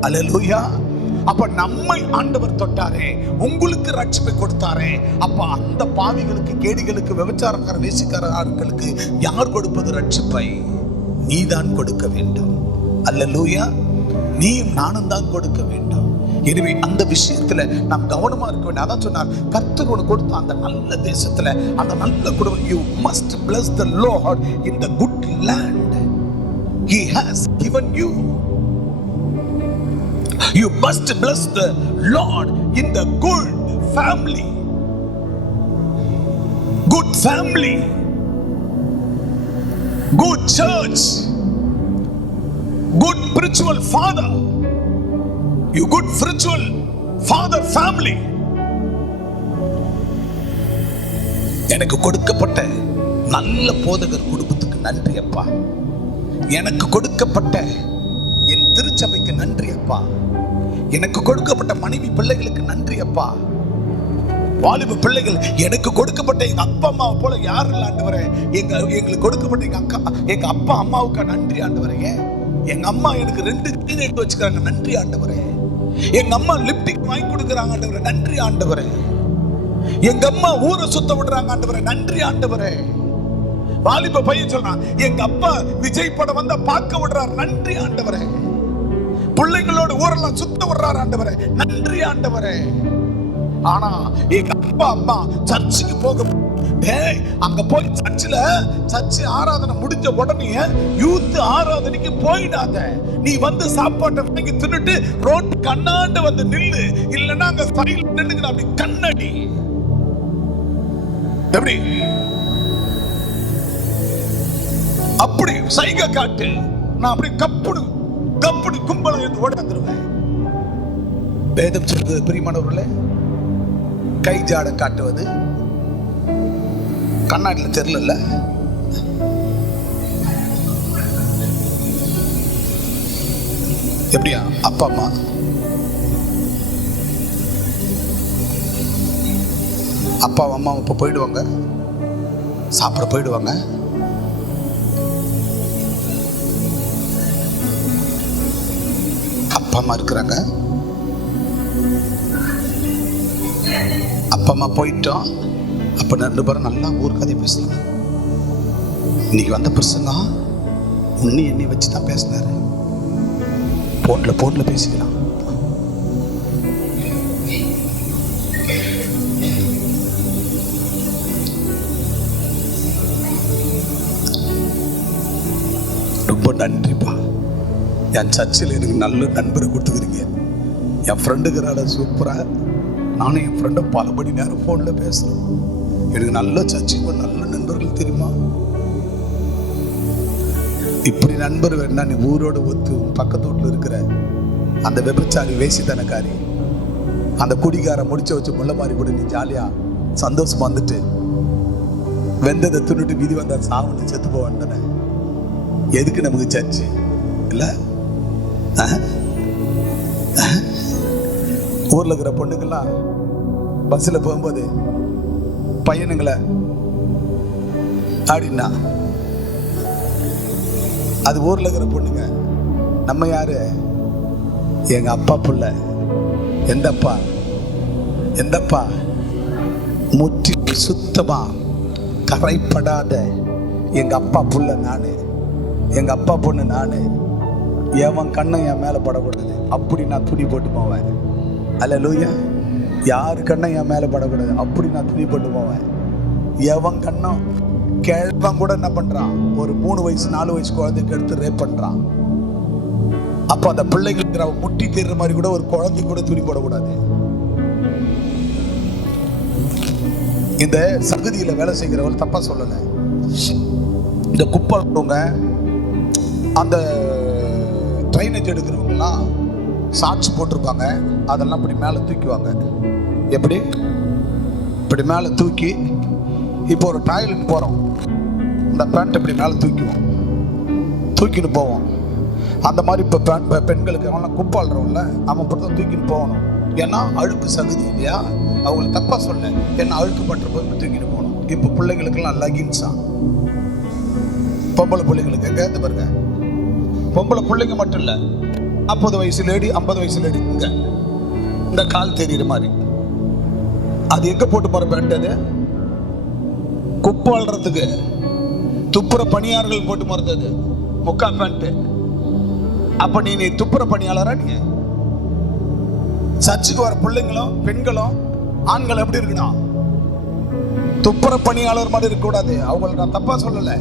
அல்லேலூயா. அப்ப நம்மை ஆண்டவர் தொட்டாரே, உங்களுக்கு ரட்சிப்பை கொடுத்தாரே. அப்ப அந்த பாவிகளுக்கு, கேடிகளுக்கு, விபச்சாரக்கார வேசிக்காரர்களுக்கு யார் கொடுப்பது ரட்சிப்பை? நீதான் கொடுக்க வேண்டும். அல்லேலூயா. நீயும் நானும் தான் கொடுக்க வேண்டும். எனவே அந்த விஷயத்துல நாம் கவனமா இருக்க வேண்டும். அதான் சொன்னார், கர்த்தர் உனக்கு கொடுத்த அந்த நல்ல தேசத்துல, அந்த நல்ல குடும்பம், you must bless the Lord in the good land he has given you. You must bless the Lord in the good family. Good family. Good church. Good spiritual father. You good spiritual father family. எனக்கு கொடுக்கப்பட்ட நல்ல போதகர் குடும்பத்துக்கு நன்றி அப்பா. எனக்கு கொடுக்கப்பட்ட என் திருச்சபைக்கு நன்றி அப்பா. எனக்கு கொடுக்கப்பட்ட மனைவி பிள்ளைகளுக்கு நன்றி அப்பா. வாலிப பிள்ளைகள், எனக்கு கொடுக்கப்பட்ட எங்க அப்பா அம்மாவை போல யாரும் இல்லை ஆண்டவரே. எங்களுக்கு கொடுக்கப்பட்ட எங்க அப்பா அம்மாவுக்கு நன்றி ஆண்டவரே. எங்க அம்மா எனக்கு 2 கீழே எடுத்து வச்சுக்கிறாங்க, நன்றி ஆண்டவரே. எங்க அம்மா லிப்டிக் வாங்கி கொடுக்குறாங்க ஆண்டவரே, நன்றி ஆண்டவரே. எங்க அம்மா ஊரை சுத்த விடுறாங்க ஆண்டவரே, நன்றி ஆண்டவரே. வாலிப பையன் சொல்றான், எங்க அப்பா விஜய் படம் வந்தா பார்க்க விடுறாரு, நன்றி ஆண்டவரே. பிள்ளைங்களோட ஊரெல்லாம் சுத்த விடுறாரு ஆண்டவரே, நன்றி ஆண்டவரே. ஆனா எங்க அப்பா அம்மா சர்ச்சுக்கு போக, அங்க போய் சர்ச்சு ஆராதனை முடிஞ்ச உடனே யூத் ஆராதனைக்கு போயிடாத. நீ வந்து சாப்பாட்டை வாங்கி தின்னுட்டு ரோட்டு கண்ணாண்ட வந்து நில்லு. இல்லன்னா அங்க சைடுல நின்னுங்க, அப்படி கண்ணடி. எப்படி அப்படி சைகை காட்டு, நான் அப்படி கப்புடு கப்புடு கும்பல எடுத்து ஓட வந்துருவேன். வேதம் சொல்றது பிரியமானவர்களே, கை ஜாட காட்டுவது கண்ணாடியில் தெரியல. எப்படியா அப்பா அம்மா அம்மா இப்போ போயிடுவாங்க, சாப்பிட போயிடுவாங்க. அப்பா அம்மா இருக்கிறாங்க, அப்பா அம்மா போயிட்டோம். அப்ப 2 பேரும் நல்லா ஊர் கதை பேசலாம். இன்னைக்கு வந்த பிரசங்கம் உன்னை என்னை வச்சு தான் பேசினாரு. போன்ல பேசிக்கலாம். ரொம்ப நன்றிப்பா, என் சர்ச்சில் எனக்கு நல்ல நண்பரை கொடுத்துக்கிறீங்க. என் ஃப்ரெண்டுங்கிறால சூப்பரா, நானும் என் ஃப்ரெண்டை பல மணி நேரம் போன்ல பேசுறேன். எனக்கு நல்ல சர்ச்சுக்கு நல்ல நண்பர்கள் தெரியுமா. இப்படி நண்பர் வேணா நீ ஊரோட ஒத்து பக்கத்து வீட்டில் இருக்கிற அந்த விபச்சாரி வேசித்தனக்காரி அந்த குடிகார முடிச்ச வச்சு முள்ள மாதிரி கூட நீ ஜாலியா சந்தோஷம் வந்துட்டு வெந்ததை துண்ணுட்டு வீதி வந்தா சாவுன்னு செத்து போவான் தானே. எதுக்கு நமக்கு சர்ச்சு இல்ல? ஊர்ல இருக்கிற பொண்ணுங்கெல்லாம் பஸ்ல போகும்போது பையனுங்களை அப்படின்னா அது ஊர்ல இருக்கிற பொண்ணுங்க. நம்ம யாரு? எங்க அப்பா புள்ள. எந்தப்பா முற்றி சுத்தமா கரைப்படாத எங்க அப்பா புள்ள நானு, எங்க அப்பா பொண்ணு நானு. எவன் கண்ணம் என் மேல படக்கூடாது, அப்படி நான் துணி போட்டு போவேன். அல்லேலூயா. யாரு கண்ணம் என் மேல படக்கூடாது, அப்படி நான் துணி போட்டு போவேன். எவன் கண்ணம் கேழ்வன் கூட என்ன பண்றான், ஒரு 3 வயசு 4 வயசு குழந்தைக்கு எடுத்து ரேப் பண்றான். அப்ப அந்த பிள்ளைங்களுக்கு அவன் முட்டி தேர்ற மாதிரி கூட ஒரு குழந்தை கூட துணி போடக்கூடாது. இந்த சகதியில வேலை செய்கிறவங்க தப்பா சொல்லல. இந்த குப்பை அந்த ட்ரைனேஜ் எடுக்கிறவங்கலாம் சாட்சி போட்டிருப்பாங்க, அதெல்லாம் இப்படி மேலே தூக்குவாங்க. எப்படி இப்படி மேலே தூக்கி, இப்போ ஒரு டாய்லெட் போகிறோம், இந்த பேண்ட் இப்படி மேலே தூக்கின்னு போவோம். அந்த மாதிரி இப்போ பெண்களுக்கு அவங்களாம் குப்பாளுறவங்கள அவன் இப்படி தான் தூக்கின்னு போகணும். ஏன்னா அழுக்கு சகுதி இல்லையா, அவங்களுக்கு தப்பாக சொல்ல, ஏன்னா அழுக்கு பண்ற போது தூக்கின்னு போகணும். இப்போ பிள்ளைங்களுக்கெல்லாம் லகின்ஸா, பொம்பளை பிள்ளைங்களுக்கு எங்க இருந்து பாருங்க, பொம்பளை பிள்ளைங்க மட்டும் இல்லை, 40 வயசு லேடி 50 வயசு லேடி இங்க இந்த கால் தெரியுற மாதிரி. அது எங்க போட்டு போற பேண்ட்? அது குப்பாளுறதுக்கு துப்புர பணியாளர்கள் போட்டு போறது முக்கா பேண்ட். அப்ப நீ துப்புர பணியாளரா? நீங்க சர்ச்சுக்கு வர பிள்ளைங்களும் பெண்களும் ஆண்கள் எப்படி இருக்கணும்? துப்புர பணியாளர் மாதிரி இருக்க கூடாது. அவங்களுக்கு நான் தப்பா சொல்லல,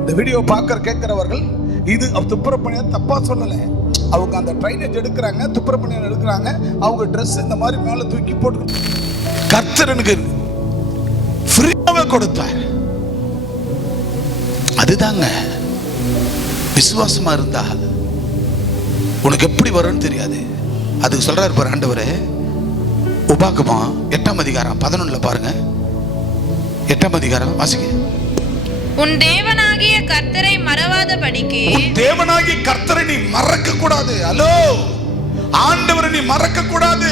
இந்த வீடியோ கேட்கிறவர்கள் இது துப்புர பணியாளர் தப்பா சொல்லல. அவங்க அந்த ட்ரைனேஜ் எடுக்கிறாங்க, துப்புர பணியாளர் எடுக்கிறாங்க, அவங்க ட்ரெஸ் இந்த மாதிரி மேல தூக்கி போட்டு கர்த்தரனுக்கு ஃப்ரீயாவே கொடுத்தார். அதுதாங்க விசுவாசமா இருந்தா உனக்கு எப்படி வரும்னு தெரியாது. அதுக்கு சொல்றாரு பாரு ஆண்டவரே. உபாகமம் 8ஆம் அதிகாரம் 11 பாருங்க. 8ஆம் அதிகாரம் வாசிங்க. உன் தேவனாகிய கர்த்தரை மறவாதபடிக்கு, உன் தேவனாகிய கர்த்தரை நீ மறக்க கூடாது. ஹலோ, ஆண்டவரை நீ மறக்க கூடாது.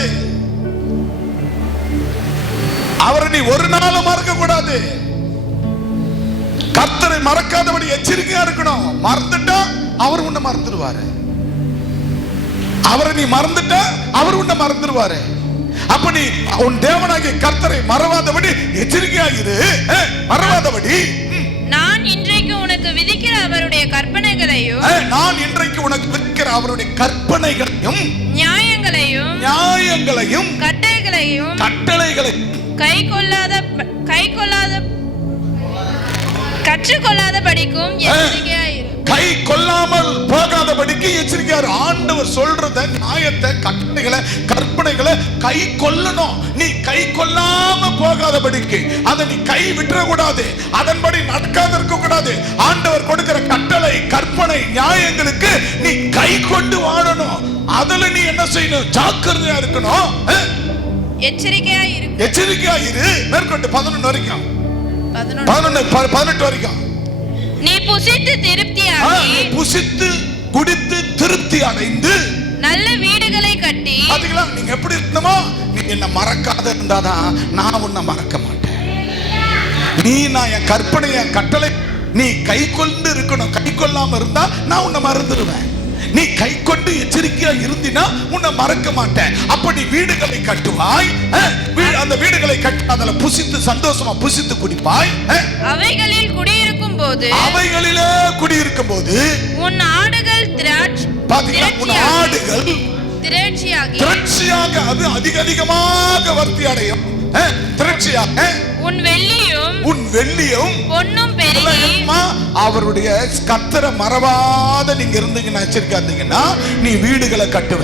அவரை நீ ஒரு நாளும் மறக்க கூடாது. கர்த்தரை மறக்காதபடி எச்சரிக்கையா இருக்கணும். மறந்துட்டா அவர் உன்னை மறந்துடுவாரு. அவரை நீ மறந்துட்டா அவர் உன்னை மறந்துடுவாரு. அப்ப நீ உன் தேவனாகிய கர்த்தரை மறவாதபடி எச்சரிக்கையா இரு. மறவாதபடி நான் இன்றைக்கு உனக்கு விதிக்கிற அவருடைய கற்பனைகளையும், நான் இன்றைக்கு உனக்கு விதிக்கிற அவருடைய கற்பனைகளையும் நியாயங்களையும் கட்டளைகளையும் கற்றுக்கொள்ளாத படிக்கும் எச்சரிக்கையா இரு. கை கொள்ளாமல் போகாத படிக்கு எச்சரிக்கையா இரு. ஆண்டவர் சொல்றத, நியாயத்தை, கட்டளைகளை, கற்பனைகளை கை கொள்ளணும். நீ கை கொள்ளாம போகாதபடிக்கு, அதை நீ கை விட்டுற கூடாது, அதன்படி நடக்காத இருக்க கூடாது. ஆண்டவர் கொடுக்கிற கட்டளை, கற்பனை, நியாயங்களுக்கு நீ கை கொண்டு வாழணும். அதுல நீ என்ன செய்யணும்? ஜாக்கிரதையா இருக்கணும், எச்சரிக்கையா இரு. மேற்கொண்டு 11 வரைக்கும், 18 வரைக்கும். நீ புசித்து திருப்தியாகி, புசித்து குடித்து திருப்தி அடைந்து நல்ல வீடுகளை கட்டி. பாத்தீங்களா? நீங்க எப்படி இருக்கணுமோ, நீ என்ன மறக்காத இருந்தாதான் நான் உன்னை மறக்க மாட்டேன். நான் என் கற்பனை, என் கட்டளை நீ கை கொண்டு இருக்கணும். கை கொள்ளாம இருந்தா நான் உன்னை மறந்துடுவேன். நீ கை கொண்டு எச்சரிக்கையா இருந்தினா உன்னை மறக்க மாட்டேன். அப்ப நீ வீடுகளை கட்டுவாய், அந்த வீடுகளை கட்டி அதுல புசித்து சந்தோஷமா புசித்து குடிப்பாய். அவைகளில் குடியிருக்கும் போது உன் ஆடுகள் திரட்சியாக அது அதிகமாக வர்த்தி அடையும். திரட்சியாக உன் வெள்ளியும் பொன்னும் பெருகி. அவருடைய கர்த்தரை மறவாத நீங்க இருந்தீங்கன்னா, எச்சரிக்கையா நீ வீடுகளை கட்டுவ.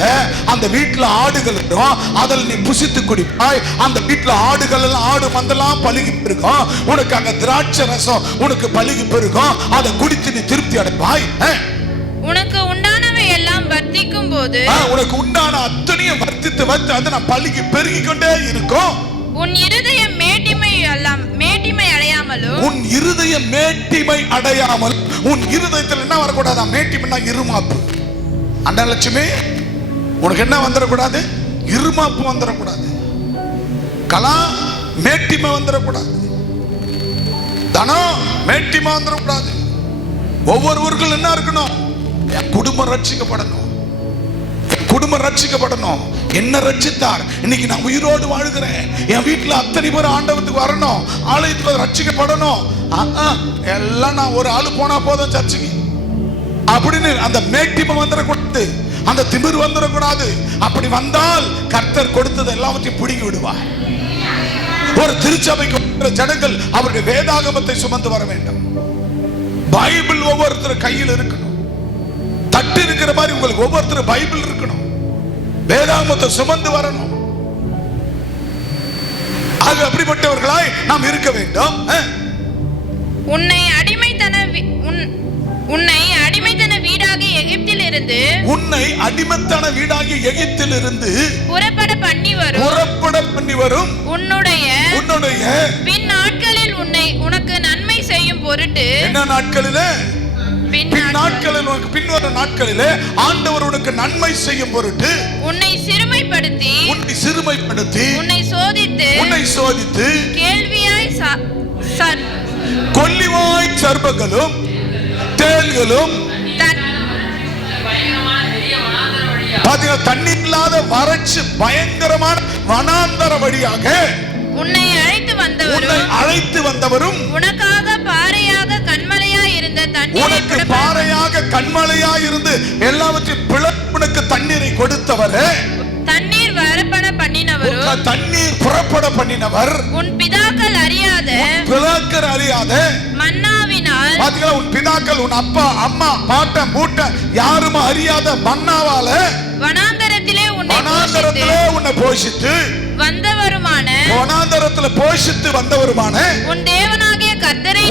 அந்த வீட்டுல ஆடுகள் இருக்கும், அதில் நீ புசித்து குடிப்பாய். அந்த வீட்டுல ஆடுகள் எல்லாம், ஆடு மந்தெல்லாம் பழுகி பெருகும். உனக்கு அங்க திராட்சை ரசம் உனக்கு பழுகி பெருகும். அதை குடித்து நீ திருப்தி அடைப்பாய். உனக்கு உண்டானவை எல்லாம் வர்த்திக்கும் போது, உனக்கு உண்டான அத்தனையும் வர்த்தித்து அதை நான் பழுகி பெருகி கொண்டே இருக்கும். உன் இருதயம் மேட்டிமை அடையாமலும், உன் இருதயம் மேட்டிமை அடையாமல். உன் இருதயத்தில் என்ன வரக்கூடாது? மேட்டிமைனா இருமாப்பு. அண்டலட்சுமி, உனக்கு என்ன வந்துடக்கூடாது? இருமாப்பு வந்துடக்கூடாது. கலா மேட்டிமை வந்துடக்கூடாது. தனம் மேட்டிமை வந்துடக்கூடாது. ஒவ்வொருவர்கள் என்ன இருக்கணும்? குடும்பம் ரட்சிக்கப்படணும். குடும்பம் ரட்சிக்கப்படணும். என்ன ரட்சித்தார்? இன்னைக்கு நான் உயிரோடு வாழ்கிறேன். என் வீட்டுல அத்தனை பேர் ஆண்டவத்துக்கு வரணும், ஆலயத்துக்கு ரட்சிக்கப்படணும். எல்லாம் நான் ஒரு ஆளு போனா போதும் சர்ச்சுக்கு அப்படின்னு அந்த மேட்டிமை வந்துடக்கூடாது, அந்த திமிர் வந்துடக்கூடாது. அப்படி வந்தால் கர்த்தர் கொடுத்தது எல்லாவற்றையும் பிடுங்கி விடுவார். ஒரு திருச்சபைக்கு ஜனங்கள் அவருடைய வேதாகமத்தை சுமந்து வர வேண்டும். பைபிள் ஒவ்வொருத்தர் கையில் இருக்கணும். தட்டு இருக்கிற மாதிரி உங்களுக்கு ஒவ்வொருத்தர் பைபிள் இருக்கணும். வேதாகமத்தை சுமந்து வரணும். ஆக அப்படிப்பட்டவர்களாய் நாம் இருக்க வேண்டும். உன்னை அடிமைத்தன வீடாகிய எகிப்திலிருந்து புறப்பட பண்ணி வரும் உன்னுடைய பின் நாட்களில் உனக்கு நன்மை செய்யும் பொருட்டு. என்ன நாட்களிலே? பின்வரும் நாட்களிலே ஆண்டவர் உனக்கு நன்மை செய்யும் பொருட்டு உன்னை சிறுமைப்படுத்தி உன்னை சோதித்து கொல்லிவாய் சர்ப்பங்களும் தேள்களும் தண்ணீர் இல்லாத வறட்சி பயங்கரமான வனாந்தர வழியாக உன்னை அழைத்து வந்தவரும் உனக்காக பாறையாக கண்மலையாய் இருந்து எல்லாவற்றையும் பிளப்புனக்கு தண்ணீரை கொடுத்தவரே, தண்ணீர் புறப்பட பண்ணினவர், உன் பிதாக்கள் அறியாத மன்னாவினால். பாத்தீங்களா? உன் பிதாக்கள், உன் அப்பா அம்மா பாட்டன் பூட்டன் யாரும் அறியாத மன்னாவால வனாந்தரத்திலே உன்னை போஷித்து வந்தவருமான உன் தேவனாகிய கர்த்தரை நீ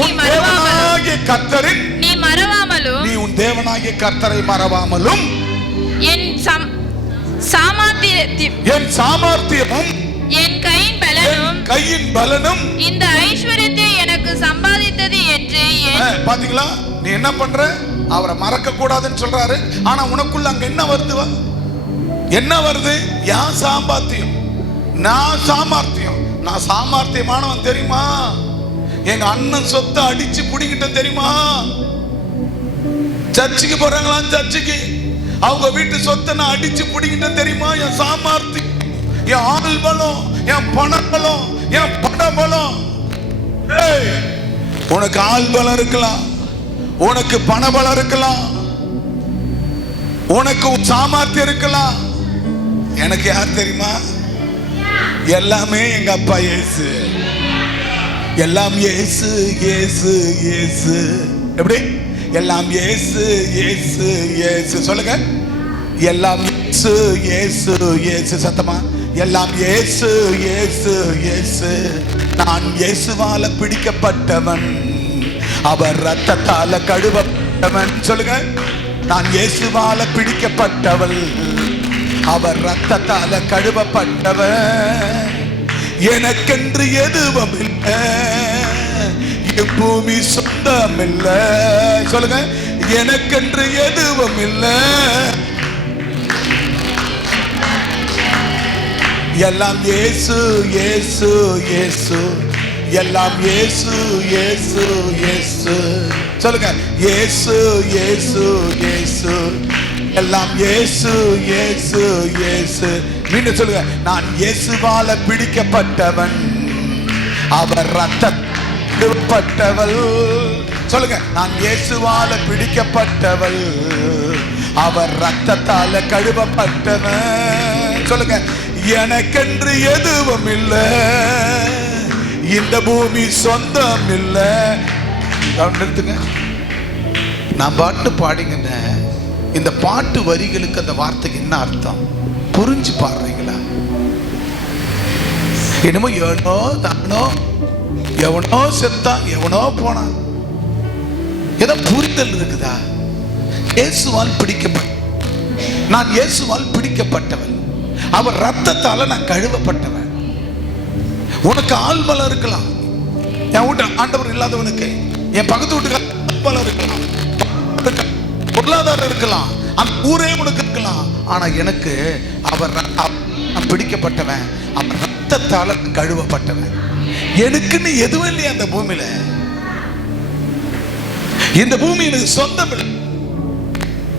உன் தேவனாகிய கர்த்தரை மறவாமலும் என் சாமர்த்தியமும் என் கையின் பலனும் இந்த ஐஸ்வரியத்தை எனக்கு சம்பாதித்தது என்று. பாத்தீங்களா? நீ என்ன பண்ற? அவரை மறக்க கூடாதுன்னு சொல்றாரு. ஆனா உனக்குள்ள அங்க என்ன வருது? என் சாமர்த்தியம், நான் சாமர்த்தியமானவன் தெரியுமா? எங்க அண்ணன் சொத்தை அடிச்சு புடிக்கிட்டேன் தெரியுமா? சர்ச்சுக்கு போறாங்களா? சர்ச்சுக்கு அவங்க வீட்டு சொத்தை நான் அடிச்சு புடிக்கிட்டேன் தெரியுமா? என் சாமர்த்தியம், என் ஆள் பலம், என் பண பலம், என் பண பலம். உனக்கு ஆள் பலம் இருக்கலாம், உனக்கு பண பலம் இருக்கலாம், உனக்கு சாமர்த்தியம் இருக்கலாம். எனக்கு யார் தெரியுமா? எல்லாமே எங்க அப்பா இயேசு. எல்லாம் இயேசு இயேசு இயேசு. எப்படி? எல்லாம் இயேசு இயேசு இயேசு. சொல்லுங்க. எல்லாம் இயேசு இயேசு இயேசு. சத்தமா எல்லாம் இயேசு இயேசு இயேசு. நான் இயேசுவால பிடிக்கப்பட்டவன், அவர் ரத்தத்தால கழுவப்பட்டவன். சொல்லுங்க, நான் இயேசுவால பிடிக்கப்பட்டவள், அவர் ரத்தத்தால கழுவப்பட்டவன். எனக்கென்று எதுவும் இல்லை, பூமி சொந்தம் இல்லை. சொல்லுங்க, எனக்கென்று எதுவும் இல்லை, எல்லாம் இயேசு இயேசு இயேசு. எல்லாம் இயேசு இயேசு இயேசு. சொல்லுங்க, இயேசு இயேசு இயேசு. எல்லாம் இயேசு இயேசு இயேசு. மீண்டும் சொல்லுங்க, நான் இயேசுவால பிடிக்கப்பட்டவன், அவர் ரத்தப்பட்டவள். சொல்லுங்க, நான் இயேசுவால பிடிக்கப்பட்டவள், அவர் ரத்தத்தால கழுவப்பட்டவன். சொல்லுங்க, எனக்கென்று எதுவும் இல்லை, இந்த பூமி சொந்தம் இல்லை. நிறுத்துங்க, நான் பாட்டு பாடிங்க. இந்த பாட்டு வரிகளுக்கு அந்த வார்த்தைக்கு என்ன அர்த்தம் புரிஞ்சு பாடுறீங்களா? என்னமோ எவனோ தானோ, எவனோ செத்தான், எவனோ போனான், ஏதோ புரிதல் இருக்குதா? இயேசுவால் பிடிக்கப்பட்ட, நான் இயேசுவால் பிடிக்கப்பட்டவன், அவர் ரத்தத்தால நான் கழுவப்பட்டவன். உனக்கு ஆள்பலம் இருக்கலாம், என் வீட்டு ஆண்டவர் இல்லாதவனுக்கு, என் பக்கத்து வீட்டுக்கு ஆள்பலம் இருக்கலாம், பொருளாதாரம் இருக்கலாம், அந்த ஊரே உனக்கு இருக்கலாம். ஆனா எனக்கு அவர் பிடிக்கப்பட்டவன், அவர் ரத்தத்தால கழுவப்பட்டவன். எனக்குன்னு எதுவும் இல்லையா அந்த பூமியில? இந்த பூமி எனக்கு சொந்தம் இல்லை.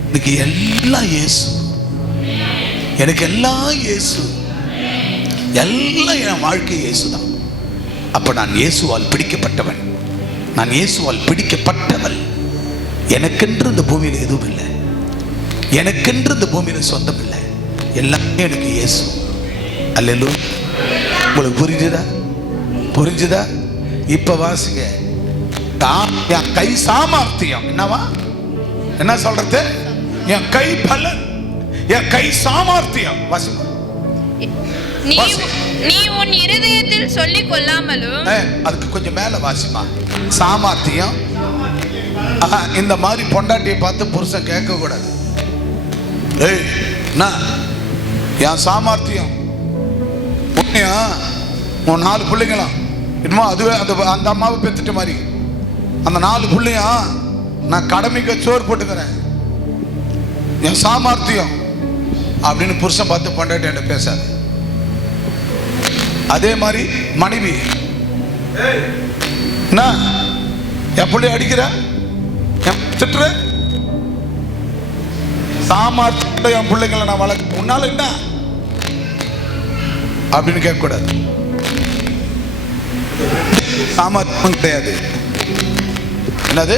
எனக்கு எல்லாம் இயேசு, எனக்கு எல்லாம் இயேசு, எல்லாம் என் வாழ்க்கை இயேசுதான். அப்ப நான் இயேசுவால் பிடிக்கப்பட்டவன், நான் இயேசுவால் பிடிக்கப்பட்டவள். எனக்கென்று இந்த பூமியில் எதுவும் இல்லை, எனக்கென்று இந்த பூமியில சொந்தம் இல்லை, எல்லாமே எனக்கு இயேசு. அல்லேலூயா. உங்களுக்கு புரிஞ்சுதா? புரிஞ்சுதா? இப்ப வாசிங்க, என் கை சாமர்த்தியம் என்னவா? என்ன சொல்றது? என் கை பலன், என் கை சாமர்த்தியம். வாசிமா, நீ உன் இருதயத்தில் சொல்லிக் கொள்ளாமலும். அதுக்கு கொஞ்சம் மேல வாசிமா. சாமர்த்தியம், இந்த மாதிரி பொண்டாட்டியை பார்த்து புருஷன் கேட்க கூடாது. ஏய், என் சாமர்த்தியம் உன் 4 பிள்ளைங்களா இன்னும் அதுவே அந்த அம்மாவை பெத்துட்ட மாதிரி, அந்த 4 பிள்ளையா நான் கடமைக்கு சோறு போட்டுக்கிறேன், என் சாமர்த்தியம் அப்படின்னு புருஷன் பார்த்து பொண்டாட்டி என்கிட்ட பேசாது. அதே மாதிரி மனைவி, என் பிள்ளை அடிக்கிற, திட்டுற, சாமர்த்தியம் என் பிள்ளைங்களை நான் வளர்க்க, உன்னால என்ன அப்படின்னு கேட்க கூடாது. சாமர்த்தியம் கிடையாது. என்னது?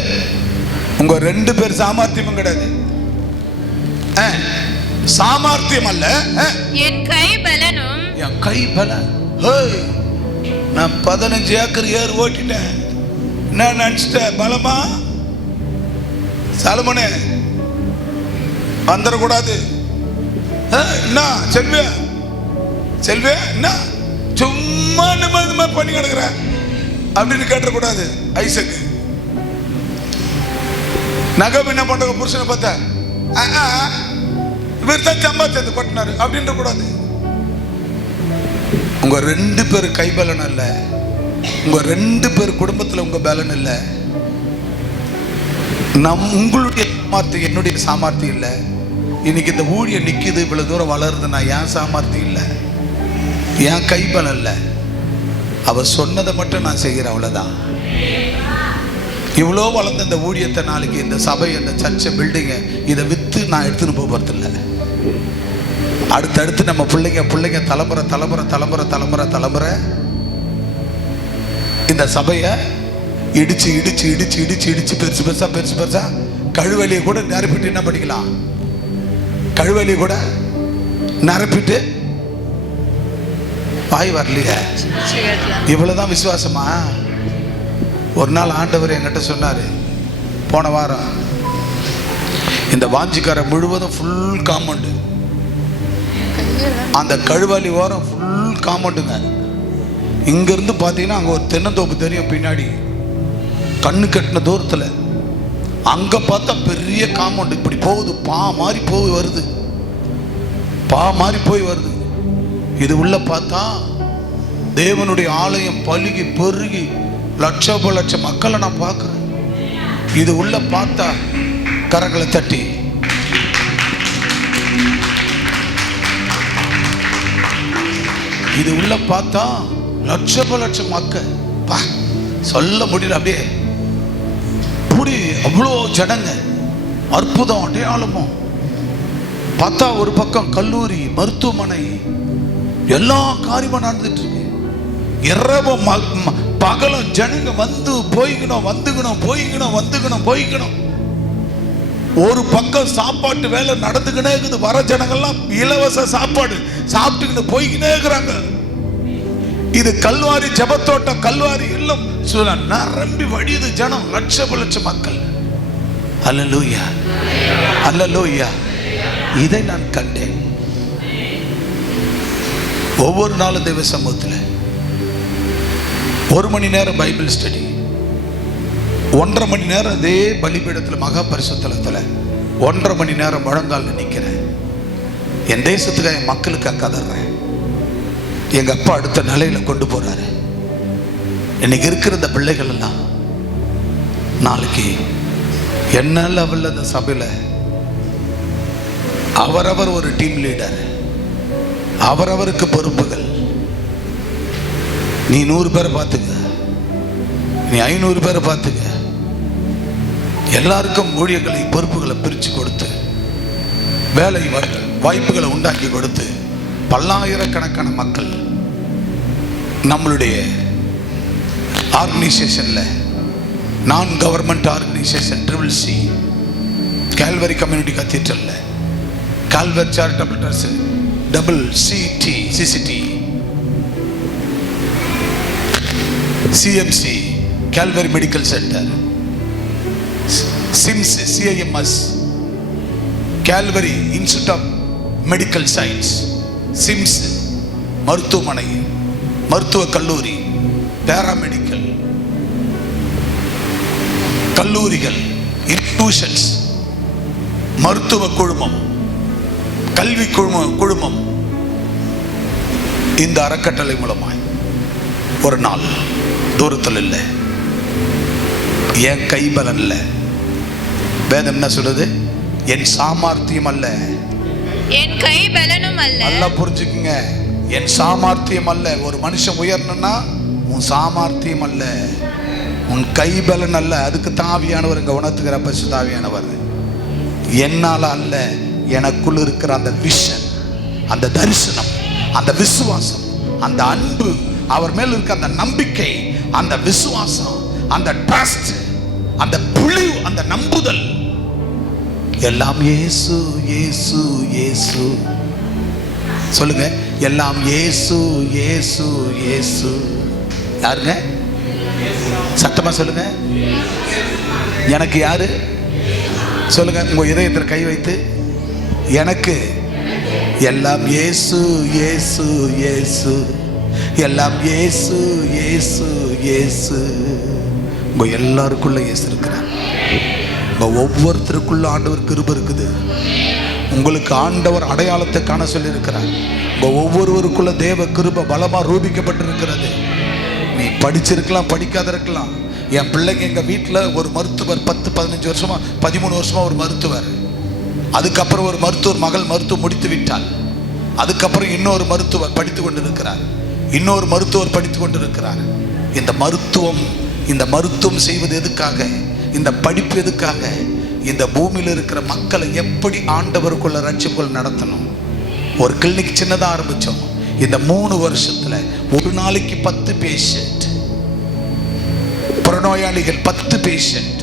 உங்க 2 பேர் சாமர்த்தியமும் கிடையாது. சாமர்த்தியம் அல்ல, என் கை பலனும். என் கை பலன். நான் 15 ஏக்கர் ஏர் ஓட்டிட்டேன், நான் நினைச்சிட்டேன் பலமா? சாலமோனே வந்துடக்கூடாது. என்ன செல்வியா, செல்வியா என்ன சும்மா நம்ம பண்ணி கிடக்குற அப்படின்னு கேட்டக்கூடாது. ஐசக்கு நகம் என்ன பண்ற புருஷனை பார்த்தா இவர் தான் சம்பாதிச்சது கொட்டினாரு அப்படின்ற கூடாது. உங்க 2 பேர் கை பலன் அல்ல, உங்க 2 பேர் குடும்பத்துல உங்க பலன் இல்ல, உங்களுடைய சாமர்த்தியம் என்னுடைய சாமர்த்தியம் இல்லை. இன்னைக்கு இந்த ஊழியம் நிக்குது, இவ்வளவு தூரம் வளருதுன்னா என் சாமர்த்தியம் இல்லை, என் கை பலன் இல்லை. அவர் சொன்னதை மட்டும் நான் செய்கிறேன், அவ்வளவுதான். இவ்வளோ வளர்ந்த இந்த ஊழியத்தை நாளைக்கு இந்த சபை, இந்த சர்ச்சை, பில்டிங்கை இதை விற்று நான் எடுத்துன்னு போகிறதில்ல. அடுத்தடுத்து நம்ம பிள்ளைங்க தலைமுறை தலைமுறை தலைமுறை தலைமுறை தலைமுறை இந்த சபையை இடிச்சு இடிச்சு இடிச்சு இடிச்சு இடிச்சு பெருசு பெருசா பெருசு பெருசா கழுவலியை கூட நிரப்பிட்டு என்ன பண்ணிக்கலாம்? கழுவலியை கூட நிரப்பிட்டு வாய் வரலையே. இவ்வளவுதான் விசுவாசமா? ஒரு நாள் ஆண்டவர் என்கிட்ட சொன்னாரு, போன வாரம், இந்த வாஞ்சிக்கார முழுவதும் ஃபுல் காம்பவுண்டு, அந்த கழுவாலி ஓரம் ஃபுல் காம்பவுண்டுங்க. இங்கிருந்து பார்த்தீங்கன்னா அங்கே ஒரு தென்னந்தோப்பு தெரியும் பின்னாடி, கண்ணு கட்டின தூரத்தில். அங்கே பார்த்தா பெரிய காம்பவுண்டு இப்படி போகுது, பா மாதிரி போய் வருது, பா மாதிரி போய் வருது. இது உள்ள பார்த்தா தேவனுடைய ஆலயம் பலுகி பெருகி லட்சம் லட்சம் மக்களை நான் பார்க்குறேன். இது உள்ள பார்த்தா கரங்களை தட்டி இது உள்ள பார்த்தா லட்சம் லட்சம் மக்கள், சொல்ல முடியல. அப்படியே அவ்வளோ ஜனங்க, அற்புதம் அடையாளமும். பார்த்தா ஒரு பக்கம் கல்லூரி, மருத்துவமனை, எல்லா காரியமும் நடந்துட்டு இருக்கு. இரவும் பகலும் ஜனங்க வந்து போய்க்கணும், வந்துக்கணும். ஒரு பக்கம் சாப்பாட்டு வேலை நடந்துக்கினே இருக்குது. வர ஜனங்கள்லாம் இலவச சாப்பாடு சாப்பிட்டுக்கிட்டு போய்க்கினே இருக்கிறாங்க. இது கல்வாரி ஜெபத்தோட்டம், கல்வாரி இல்லம் நிரம்பி வழியுது ஜனம், லட்சம் மக்கள். அல்லேலூயா, அல்லேலூயா. இதை நான் கண்டேன். ஒவ்வொரு நாளும் தெய்வ சமூகத்தில் 1 மணி நேரம் பைபிள் ஸ்டடி, 1.5 மணி நேரம் அதே பலிபீடத்தில் மகா பரிசுத்தலத்தில் 1.5 மணி நேரம் முழங்கால் நிற்கிறேன். என் தேசத்துக்கு, என் மக்களுக்கு கதறேன். எங்க அப்பா அடுத்த நிலையில கொண்டு போறாரு. இன்னைக்கு இருக்கிற இந்த பிள்ளைகள் எல்லாம் நாளைக்கு என்ன லெவல்ல இந்த சபையில அவரவர் ஒரு டீம் லீடர், அவரவருக்கு பொறுப்புகள். நீ 100 பேரை பார்த்துக்க, நீ 500 பேரை பார்த்துக்க. எல்லாருக்கும் ஊழியர்களை, பொறுப்புகளை பிரித்து கொடுத்து, வேலை வாய்ப்புகளை உண்டாக்கி கொடுத்து, பல்லாயிரக்கணக்கான மக்கள் நம்மளுடைய ஆர்கனைசேஷன்ல, நான் government organisation CCC, Calvary community கத்தீட்ரல்ல, Calvary charitable trust, CCT, CMC, Calvary medical centre, CIMS, Calvary institute of medical science, CIMS மருத்துவமனை, மருத்துவ கல்லூரி, பேராமெடிக்கல் கல்லூரிகள், இன்ஸ்டிடியூஷன்ஸ், மருத்துவ குழுமம், கல்வி குழுமம். இந்த அறக்கட்டளை மூலமாய் ஒரு நாள் தூரத்தில் இல்லை, என் கைபலன் இல்லை. வேதம் என்ன சொல்லுது? என் சாமர்த்தியம் அல்ல, என் கை பலனும் அல்ல. நல்லா புரிஞ்சுக்குங்க, என் சாமர்த்தியம் அல்ல. ஒரு மனுஷன் உயரணும்னா உன் சாமர்த்தியம் அல்ல, உன் கை பலன் அல்ல. அதுக்கு தாவியானவர் இங்க உணர்த்துகிற பரிசுத்தாவியானவர். என்னால அல்ல, எனக்குள்ள இருக்கிற அந்த விஷன், அந்த தரிசனம், அந்த விசுவாசம், அந்த அன்பு, அவர் மேல் இருக்க அந்த நம்பிக்கை, அந்த விசுவாசம், அந்த ட்ரஸ்ட், அந்த புலிவு, அந்த நம்புதல் எல்லாம் இயேசு இயேசு இயேசு. சொல்லுங்க, எல்லாம் இயேசு இயேசு இயேசு. யாருங்க? சத்தமா சொல்லுங்க. எனக்கு யாரு? சொல்லுங்க உங்க இதயத்தில் கை வைத்து. எனக்கு எல்லாம் இயேசு இயேசு இயேசு, எல்லாம் இயேசு இயேசு இயேசு. உங்க எல்லாருக்குள்ள இயேசு இருக்கிறார். உங்க ஒவ்வொருத்தருக்குள்ள ஆண்டவர் கிருபை இருக்குது. உங்களுக்கு ஆண்டவர் அடையாளத்தை காண சொல்லி இருக்கிறார். உங்க ஒவ்வொருவருக்குள்ள தேவ கிருபை பலமா ரூபிக்கப்பட்டிருக்கிறது. நீ படிச்சிருக்கலாம், படிக்காத இருக்கலாம். என் பிள்ளைங்க எங்க வீட்டில் ஒரு மருத்துவர் 10-15 வருஷமா 13 வருஷமா ஒரு மருத்துவர். அதுக்கப்புறம் ஒரு மருத்துவர் மகள் மருத்துவம் முடித்து விட்டாள். அதுக்கப்புறம் இன்னொரு மருத்துவர் படித்து கொண்டிருக்கிறார், இன்னொரு மருத்துவர் படித்து கொண்டிருக்கிறார். இந்த மருத்துவம் செய்வது எதுக்காக? இந்த படிப்பு எதுக்காக? இந்த பூமியில் இருக்கிற மக்களை எப்படி ஆண்டவருக்குள்ள ரட்சிப்புகள் நடத்தணும். ஒரு கிளினிக் சின்னதாக ஆரம்பித்தோம். இந்த 3 வருஷத்துல ஒரு நாளைக்கு 10 பேஷண்ட், புறநோயாளிகள் 10 பேஷண்ட்,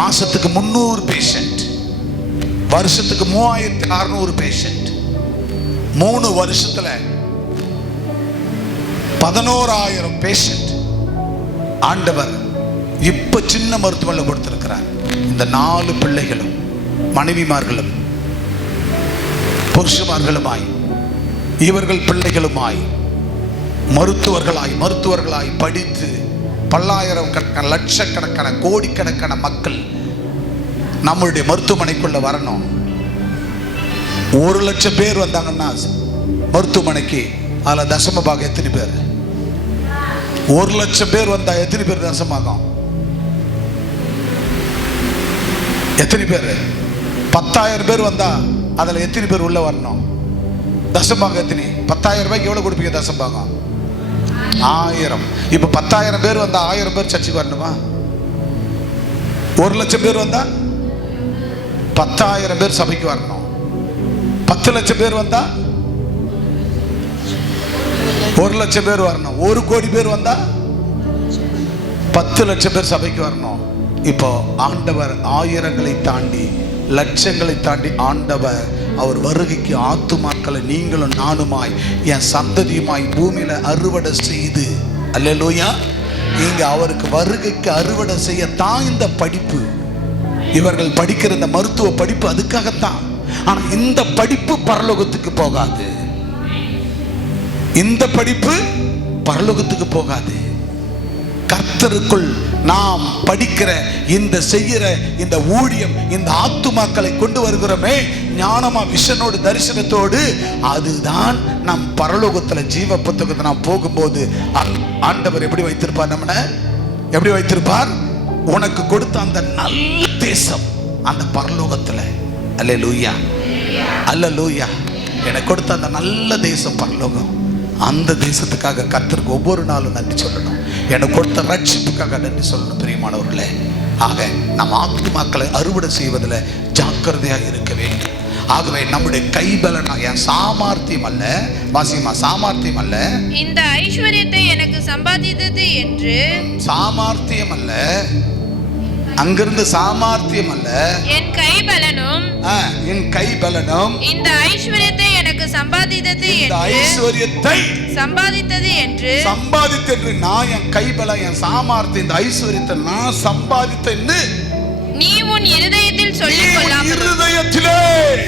மாசத்துக்கு 300 பேஷண்ட், வருஷத்துக்கு 3600 பேஷண்ட். 3 வருஷத்துல 11000 பேஷண்ட் ஆண்டவர் இப்ப சின்ன மருத்துவமனை கொடுத்திருக்கிறார். இந்த 4 பிள்ளைகளும் மனைவிமார்களும் புருஷமார்களுமாய் இவர்கள் பிள்ளைகளுமாய் மருத்துவர்களாய் படித்து பல்லாயிரம் கணக்கான லட்சக்கணக்கான கோடிக்கணக்கான மக்கள் நம்மளுடைய மருத்துவமனைக்குள்ள வரணும். 1,00,000 பேர் வந்தாங்கன்னா மருத்துவமனைக்கு அதில் தசம பாகம் எத்தனை பேர்? 1,00,000 பேர் வந்தா எத்தனை பேர் தசமாகும்? எத்தனை பேர்? 10,000 பேர் வந்தா அதில் எத்தனை பேர் உள்ள வரணும்? தசமாகம் எத்தனை? 10,000 ரூபாய்க்கு எவ்வளவு கொடுப்பீங்க தசமாகம்? 1000. இப்ப 10,000 பேர் வந்தா 1000 பேர் சர்ச்சுக்கு வரணுமா? 1,00,000 பேர் வந்தா 10,000 பேர் சபைக்கு வரணும். 10,00,000 பேர் வந்தா 1,00,000 பேர் வரணும். 1 கோடி பேர் வந்தா 10,00,000 பேர் சபைக்கு வரணும். இப்போ ஆண்டவர் ஆயிரங்களை தாண்டி லட்சங்களை தாண்டி ஆண்டவர் அவர் வருகைக்கு ஆத்துமாக்களை நீங்களும் நானுமாய் என் சந்ததியுமாய் பூமியில அறுவடை செய்து, அல்லேலூயா, நீங்க அவருக்கு வருகைக்கு அறுவடை செய்ய தான் இந்த படிப்பு. இவர்கள் படிக்கிற இந்த மருத்துவ படிப்பு அதுக்காகத்தான். ஆனா இந்த படிப்பு பரலோகத்துக்கு போகாது. இந்த படிப்பு பரலோகத்துக்கு போகாது. கர்த்தருக்குள் நாம் படிக்கிற இந்த செய்கிற இந்த ஊழியம், இந்த ஆத்துமாக்களை கொண்டு வருகிறோமே ஞானமா, விஷனோடு, தரிசனத்தோடு, அதுதான் நம் பரலோகத்துல ஜீவ புத்தகத்தை நாம் போகும்போது ஆண்டவர் எப்படி வைத்திருப்பார்? நம்மள எப்படி வைத்திருப்பார்? உனக்கு கொடுத்த அந்த நல்ல தேசம் அந்த பரலோகத்துல. அல்லேலூயா, அல்லேலூயா. எனக்கு கொடுத்த அந்த நல்ல தேசம் பரலோகம். அந்த தேசத்துக்காக கர்த்தருக்கு ஒவ்வொரு நாளும் நன்றி சொல்லணும். எனக்கு கொடுத்த ரட்சிப்புக்காக நன்றி சொல்லணும். பிரியமானவர்களே, ஆக நம் ஆத்துமாக்களை அறுவடை செய்வதில் ஜாக்கிரதையாக இருக்க வேண்டும். ஆகவே நம்முடைய கைபலனா, என் சாமர்த்தியம் அல்ல, வாசிமா, சாமர்த்தியம் அல்ல, இந்த ஐஸ்வர்யத்தை எனக்கு சம்பாதித்தது என்று. சாமர்த்தியம் அல்ல, அங்கிருந்து சாமர்த்தியம் அல்ல, என் கைபலனும், என் கைபலனும் இந்த ஐஸ்வர்யத்தை எனக்கு சம்பாதித்தது இந்த என்று. ஐஸ்வர்யத்தை சம்பாதித்தது என்று. சம்பாதித்தென்று நான் என் கைபலம், என் சாமர்த்தியம், இந்த ஐஸ்வர்யத்தை நான் சம்பாதித்தேன்னு நீ உன் இருதயத்தில்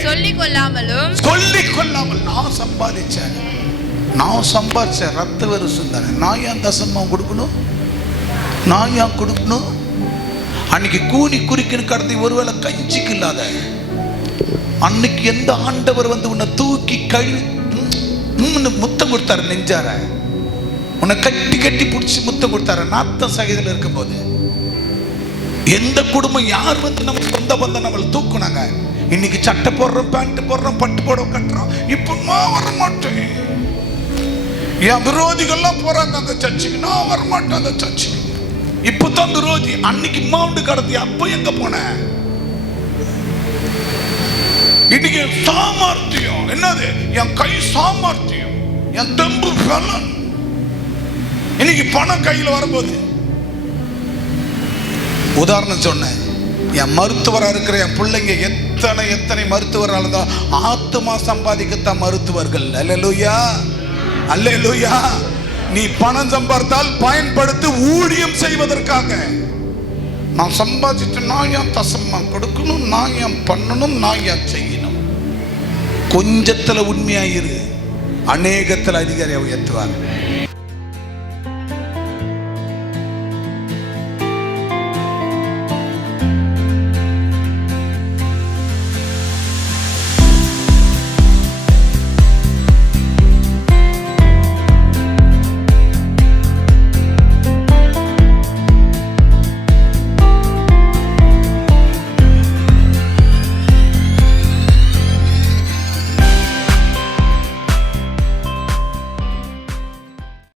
சொல்லிக் கொள்ளாமலும் நான் சம்பாதிச்சேன். நான் சம்பாதிச்சேன். ரத்த வருஷம் தானே, நான் ஏன் தசமா கொடுக்கணும்? நான் ஏன் கொடுக்கணும்? அன்னைக்கு கூனி குறிக்கின்னு கடந்து ஒருவேளை கஞ்சிக்கு இல்லாத அன்னைக்கு எந்த ஆண்டவர் வந்து உன்னை தூக்கி கழுவி முத்தம் கொடுத்தாரு, நெஞ்சார உன்னை கட்டி கட்டி பிடிச்சி முத்தம் கொடுத்தாரு நாத்தம் சகிதத்தில் இருக்கும் போது, எந்த குடும்பம் யார் வந்து நம்ம சொந்த பந்தம் நம்மளை தூக்குனாங்க? இன்னைக்கு சட்டை போடுறோம், பேண்ட் போடுறோம், பட்டு போட கட்டுறோம். இப்போ நான் வர மாட்டேன். என் விரோதிகள்லாம் போறாங்க அந்த சர்ச்சுக்கு, நான் வர மாட்டேன் அந்த சர்ச்சுக்கு. இப்பதான் விரோதி. அன்னைக்கு மாவுண்டு கடத்தி, அப்ப எங்க போன? இன்னைக்கு சாமர்த்தியம் என்னது? என் கை சாமர்த்தியம், என் தெம்பு பலன். இன்னைக்கு பணம் கையில் வரும்போது, உதாரணம் சொன்னேன், என் மருத்துவரா இருக்கிற என் பிள்ளைங்க எத்தனை மருத்துவராக இருந்தா ஆத்துமா சம்பாதிக்கத்தான் மருத்துவர்கள். அல்லேலூயா, அல்லேலூயா. நீ பணம் சம்பாதித்தால் பயன்படுத்தி ஊழியம் செய்வதற்காக. நான் சம்பாதிச்சு நான் ஏன் தசமா கொடுக்கணும், நான் ஏன் பண்ணணும், நான் ஏன் செய்யணும்? கொஞ்சத்துல உண்மையாயிரு, அநேகத்தில் அதிகாரியை உயர்த்துவார்.